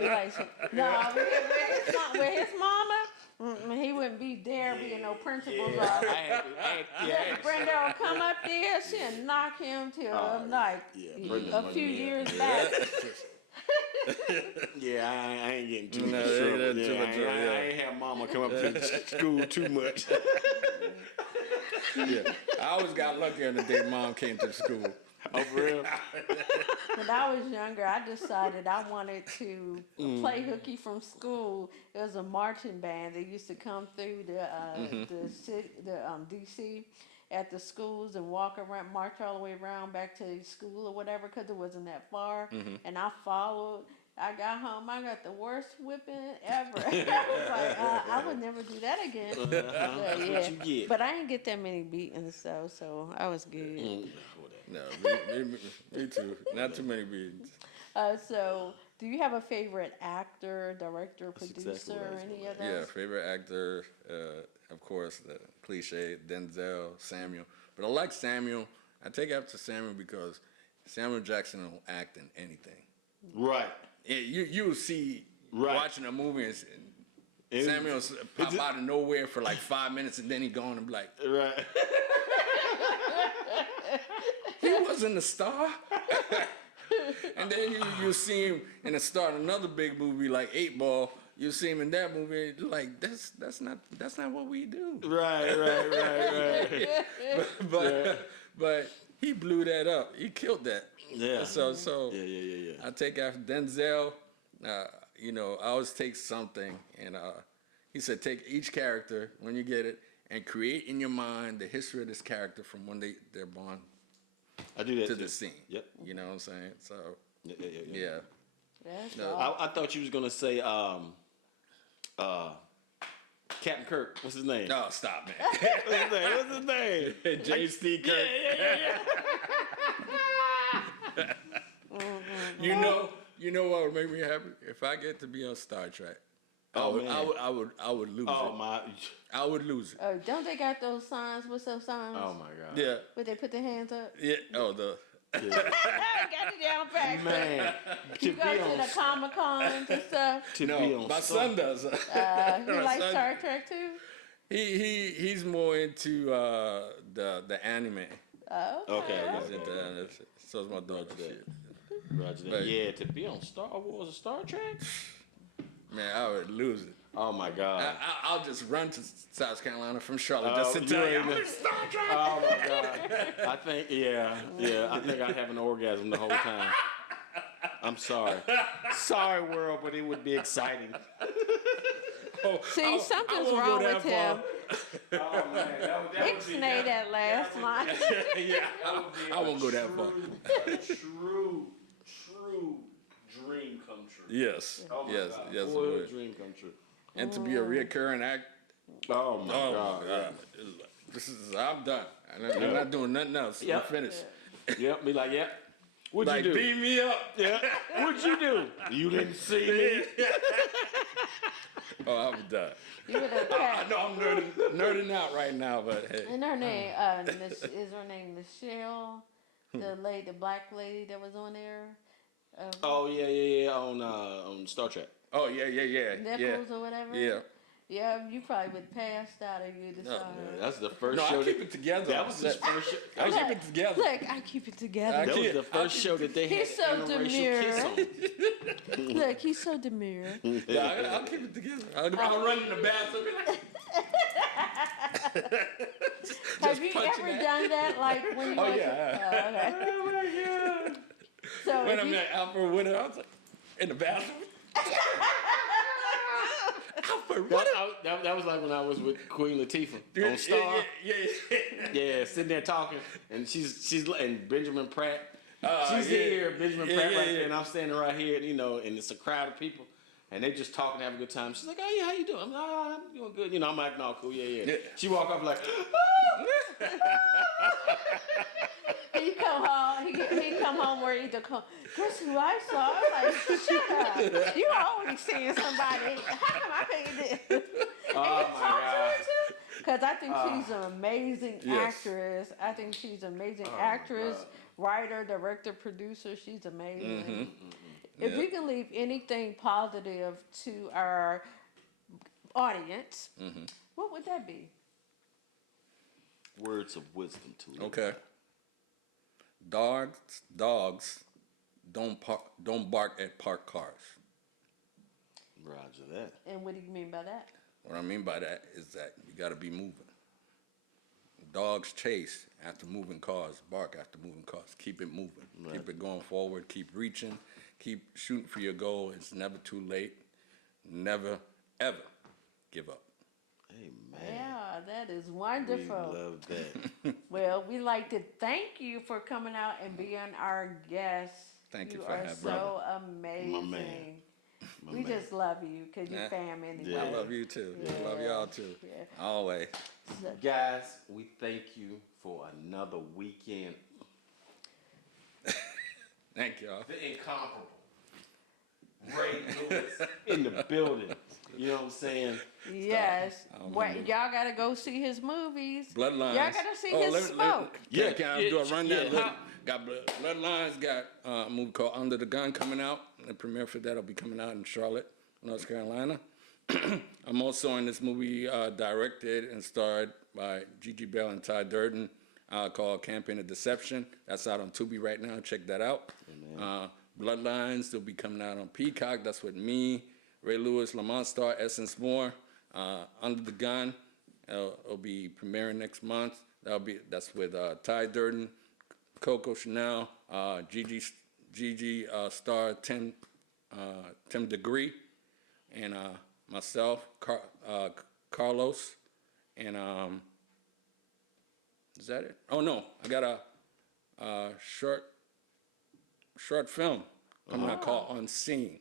his mama, he wouldn't be there being no principal's office. Brenda will come up there, she'll knock him till a few years back. Yeah, I ain't getting too No, much they trouble. didn't too Yeah, much trouble, I yeah. ain't have mama come up to school too much. Yeah. I always got lucky on the day mom came to the school. Oh, for real? When I was younger, I decided I wanted to play hooky from school. There was a marching band that used to come through the city, DC at the schools and walk around, march all the way around back to school or whatever, because it wasn't that far. And I followed. I got home. I got the worst whipping ever. I was like, I would never do that again. That's what you get. But I didn't get that many beatings, so I was good. No, me too. Not too many beatings. So, do you have a favorite actor, director, That's producer, exactly what I was any gonna of Yeah, those? favorite actor, of course, the cliche, Denzel, Samuel. But I like Samuel. I take after Samuel because Samuel Jackson will act in anything. Right. Yeah, you will see Right. watching a movie and It- Samuel pop it's- out of nowhere for like 5 minutes and then he gone and be like, Right. he wasn't a star. And then you see him in the start of another big movie like 8 Ball. You see him in that movie, like that's not what we do. Right. But he blew that up. He killed that. Yeah. So Yeah. I take after Denzel. I always take something, and he said take each character when you get it and create in your mind the history of this character from when they're born I do that to too. the scene. Yep. You know what I'm saying? So Yeah. That's No, all. I thought you was gonna say Captain Kirk. What's his name? no, stop, man. What's his name? J.C. Kirk. Yeah. You know what would make me happy if I get to be on Star Trek. Oh, man. I would lose Oh it. my. I would lose it. Oh, don't they got those signs? What's those signs? Oh my God. Yeah, Where they put their hands up? yeah. Oh, the Got it down back. Man, You go to the Comic Cons and stuff. to be no. on My Star- son does. He My likes son- Star Trek too. He's more into the anime. Oh, Okay. He's into that. So is my daughter. Shit. Roger that. But- Yeah, to be on Star Wars or Star Trek. Man, I would lose it. Oh my God. I'll just run to South Carolina from Charlotte just to you tell you ain't I'm know. in Star Trek. Oh my God. I think I think I have an orgasm the whole time. I'm sorry. Sorry, world, but it would be exciting. Oh, see, something's wrong with him. Oh man, Ixnay that last line. Yeah, I won't go that far. True dream come true. Yes, Oh my yes, God. yes, it Boy, would. dream come true. And to be a reoccurring act. Oh my Oh God. my God. I'm done. I'm not doing nothing else. Yep. I'm finished. Yep. Be like, yep. What'd Like, you do? beam me up. Yeah. What'd you do? You didn't see me. Oh, I'm done. You would have I know I'm nerding out right now, but hey. And her name, is her name Michelle, the black lady that was on there, Oh yeah. On Star Trek. Oh, yeah. Nichols or whatever. Yeah. Yeah, you probably would pass out if you No, decided. That's the first No, show. I keep it together. That was his first show. I keep it together. Look, I keep it together. That was keep- the first show that they had He's so interracial kiss on. Look, he's so demure. Yeah, I'll keep it together. I'll run in the bathroom. Have you punching ever that. done that? Like when you Oh, was- yeah. okay. Oh my God. So When if I'm you, at Alfred Winter, I was like, in the bathroom. Alfred, what? That was like when I was with Queen Latifah on Star. Yeah. Yeah, sitting there talking, and she's and Benjamin Pratt. She's yeah. here, Benjamin Yeah, Pratt yeah, right yeah. there, and I'm standing right here, and it's a crowd of people, and they just talking, having a good time. She's like, "Oh yeah, how you doing?" I'm like, "Oh, I'm doing good." I'm acting all cool. Yeah. She walk up like, he come home, he come home where he guess who I saw? I'm like, shut up. You always seeing somebody. How come I can't do this? "Oh my God." Because I think she's an amazing Yes. actress. I think she's an amazing actress, writer, director, producer. She's amazing. If Yeah. we can leave anything positive to our audience, what would that be? Words of wisdom to live. Okay. Dogs don't bark at parked cars. Roger that. And what do you mean by that? What I mean by that is that you got to be moving. Dogs chase after moving cars, bark after moving cars. Keep it moving. Right. Keep it going forward. Keep reaching. Keep shooting for your goal. It's never too late. Never, ever give up. Amen. Yeah, that is We wonderful. love that. Well, we like to thank you for coming out and being our guest. Thank you You for are having so My amazing. man. We man. just love you because you're Yeah. fam anyway. Yeah. I love you too. I love y'all too. Yeah. Always. Guys, we thank you for another weekend. Thank y'all. The incomparable Ray Lewis in the building. You know what I'm saying? Yes. Y'all gotta go see his movies. Bloodlines. Y'all gotta see his smoke. Can I do a rundown? Yeah. Got Bloodlines, got a movie called Under the Gun coming out. The premiere for that will be coming out in Charlotte, North Carolina. I'm also in this movie directed and starred by Gigi Bell and Ty Durden called Campaign of Deception. That's out on Tubi right now. Check that out. Bloodlines, they'll be coming out on Peacock. That's with me, Ray Lewis, Lamont Star, Essence Moore. Under the Gun, it'll be premiering next month. That's with Ty Durden, Coco Chanel, Gigi Star, Tim Degree, and myself, Carlos, and is that it? Oh no, I got a short film coming out called On Scene.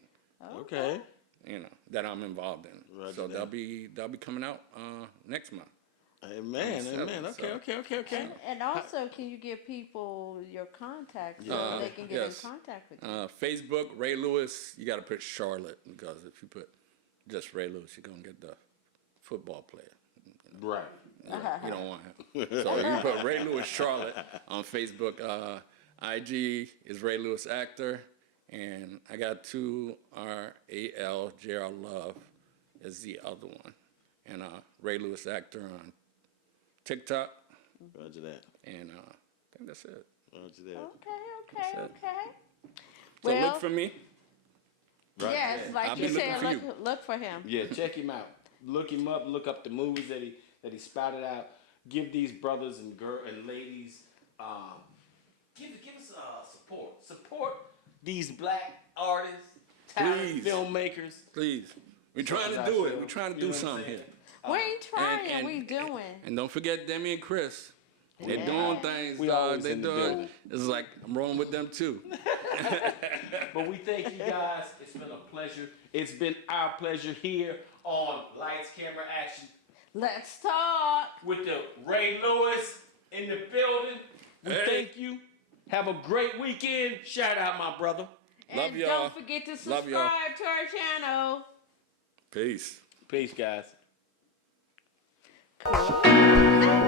Okay. You know, that I'm involved in. Roger So that. they'll be coming out next month. Amen. Okay. And also, can you give people your contacts so they can get in contact with you? Facebook, Ray Lewis. You got to put Charlotte, because if you put just Ray Lewis, you're gonna get the football player. You know? Right. You don't want him. So if you put Ray Lewis Charlotte on Facebook, IG is Ray Lewis Actor, and I got 2 RAL JR Love is the other one, and Ray Lewis Actor on TikTok, Roger that. and I think that's it. Roger that. Okay. So Well, look for me. Right. yes, Yeah. like I'll you be said, looking for look for him. Yeah, check him out. Look him up. Look up the movies that he spouted out. Give these brothers and ladies, give us support. Support these black artists, talented Please. filmmakers. Please. We're trying to do it. We're trying to do something here. We ain't trying, and- we doing. And don't forget Demi and Chris. They're Yeah. doing things. We always They're in the doing. building. It's like I'm rolling with them too. But we thank you guys. It's been a pleasure. It's been our pleasure here on Lights, Camera, Action Let's talk. with the Ray Lewis in the building. We Hey. thank you. Have a great weekend. Shout out, my brother. Love And y'all. don't forget to Love y'all. subscribe to our channel. Peace. Peace, guys. Cool.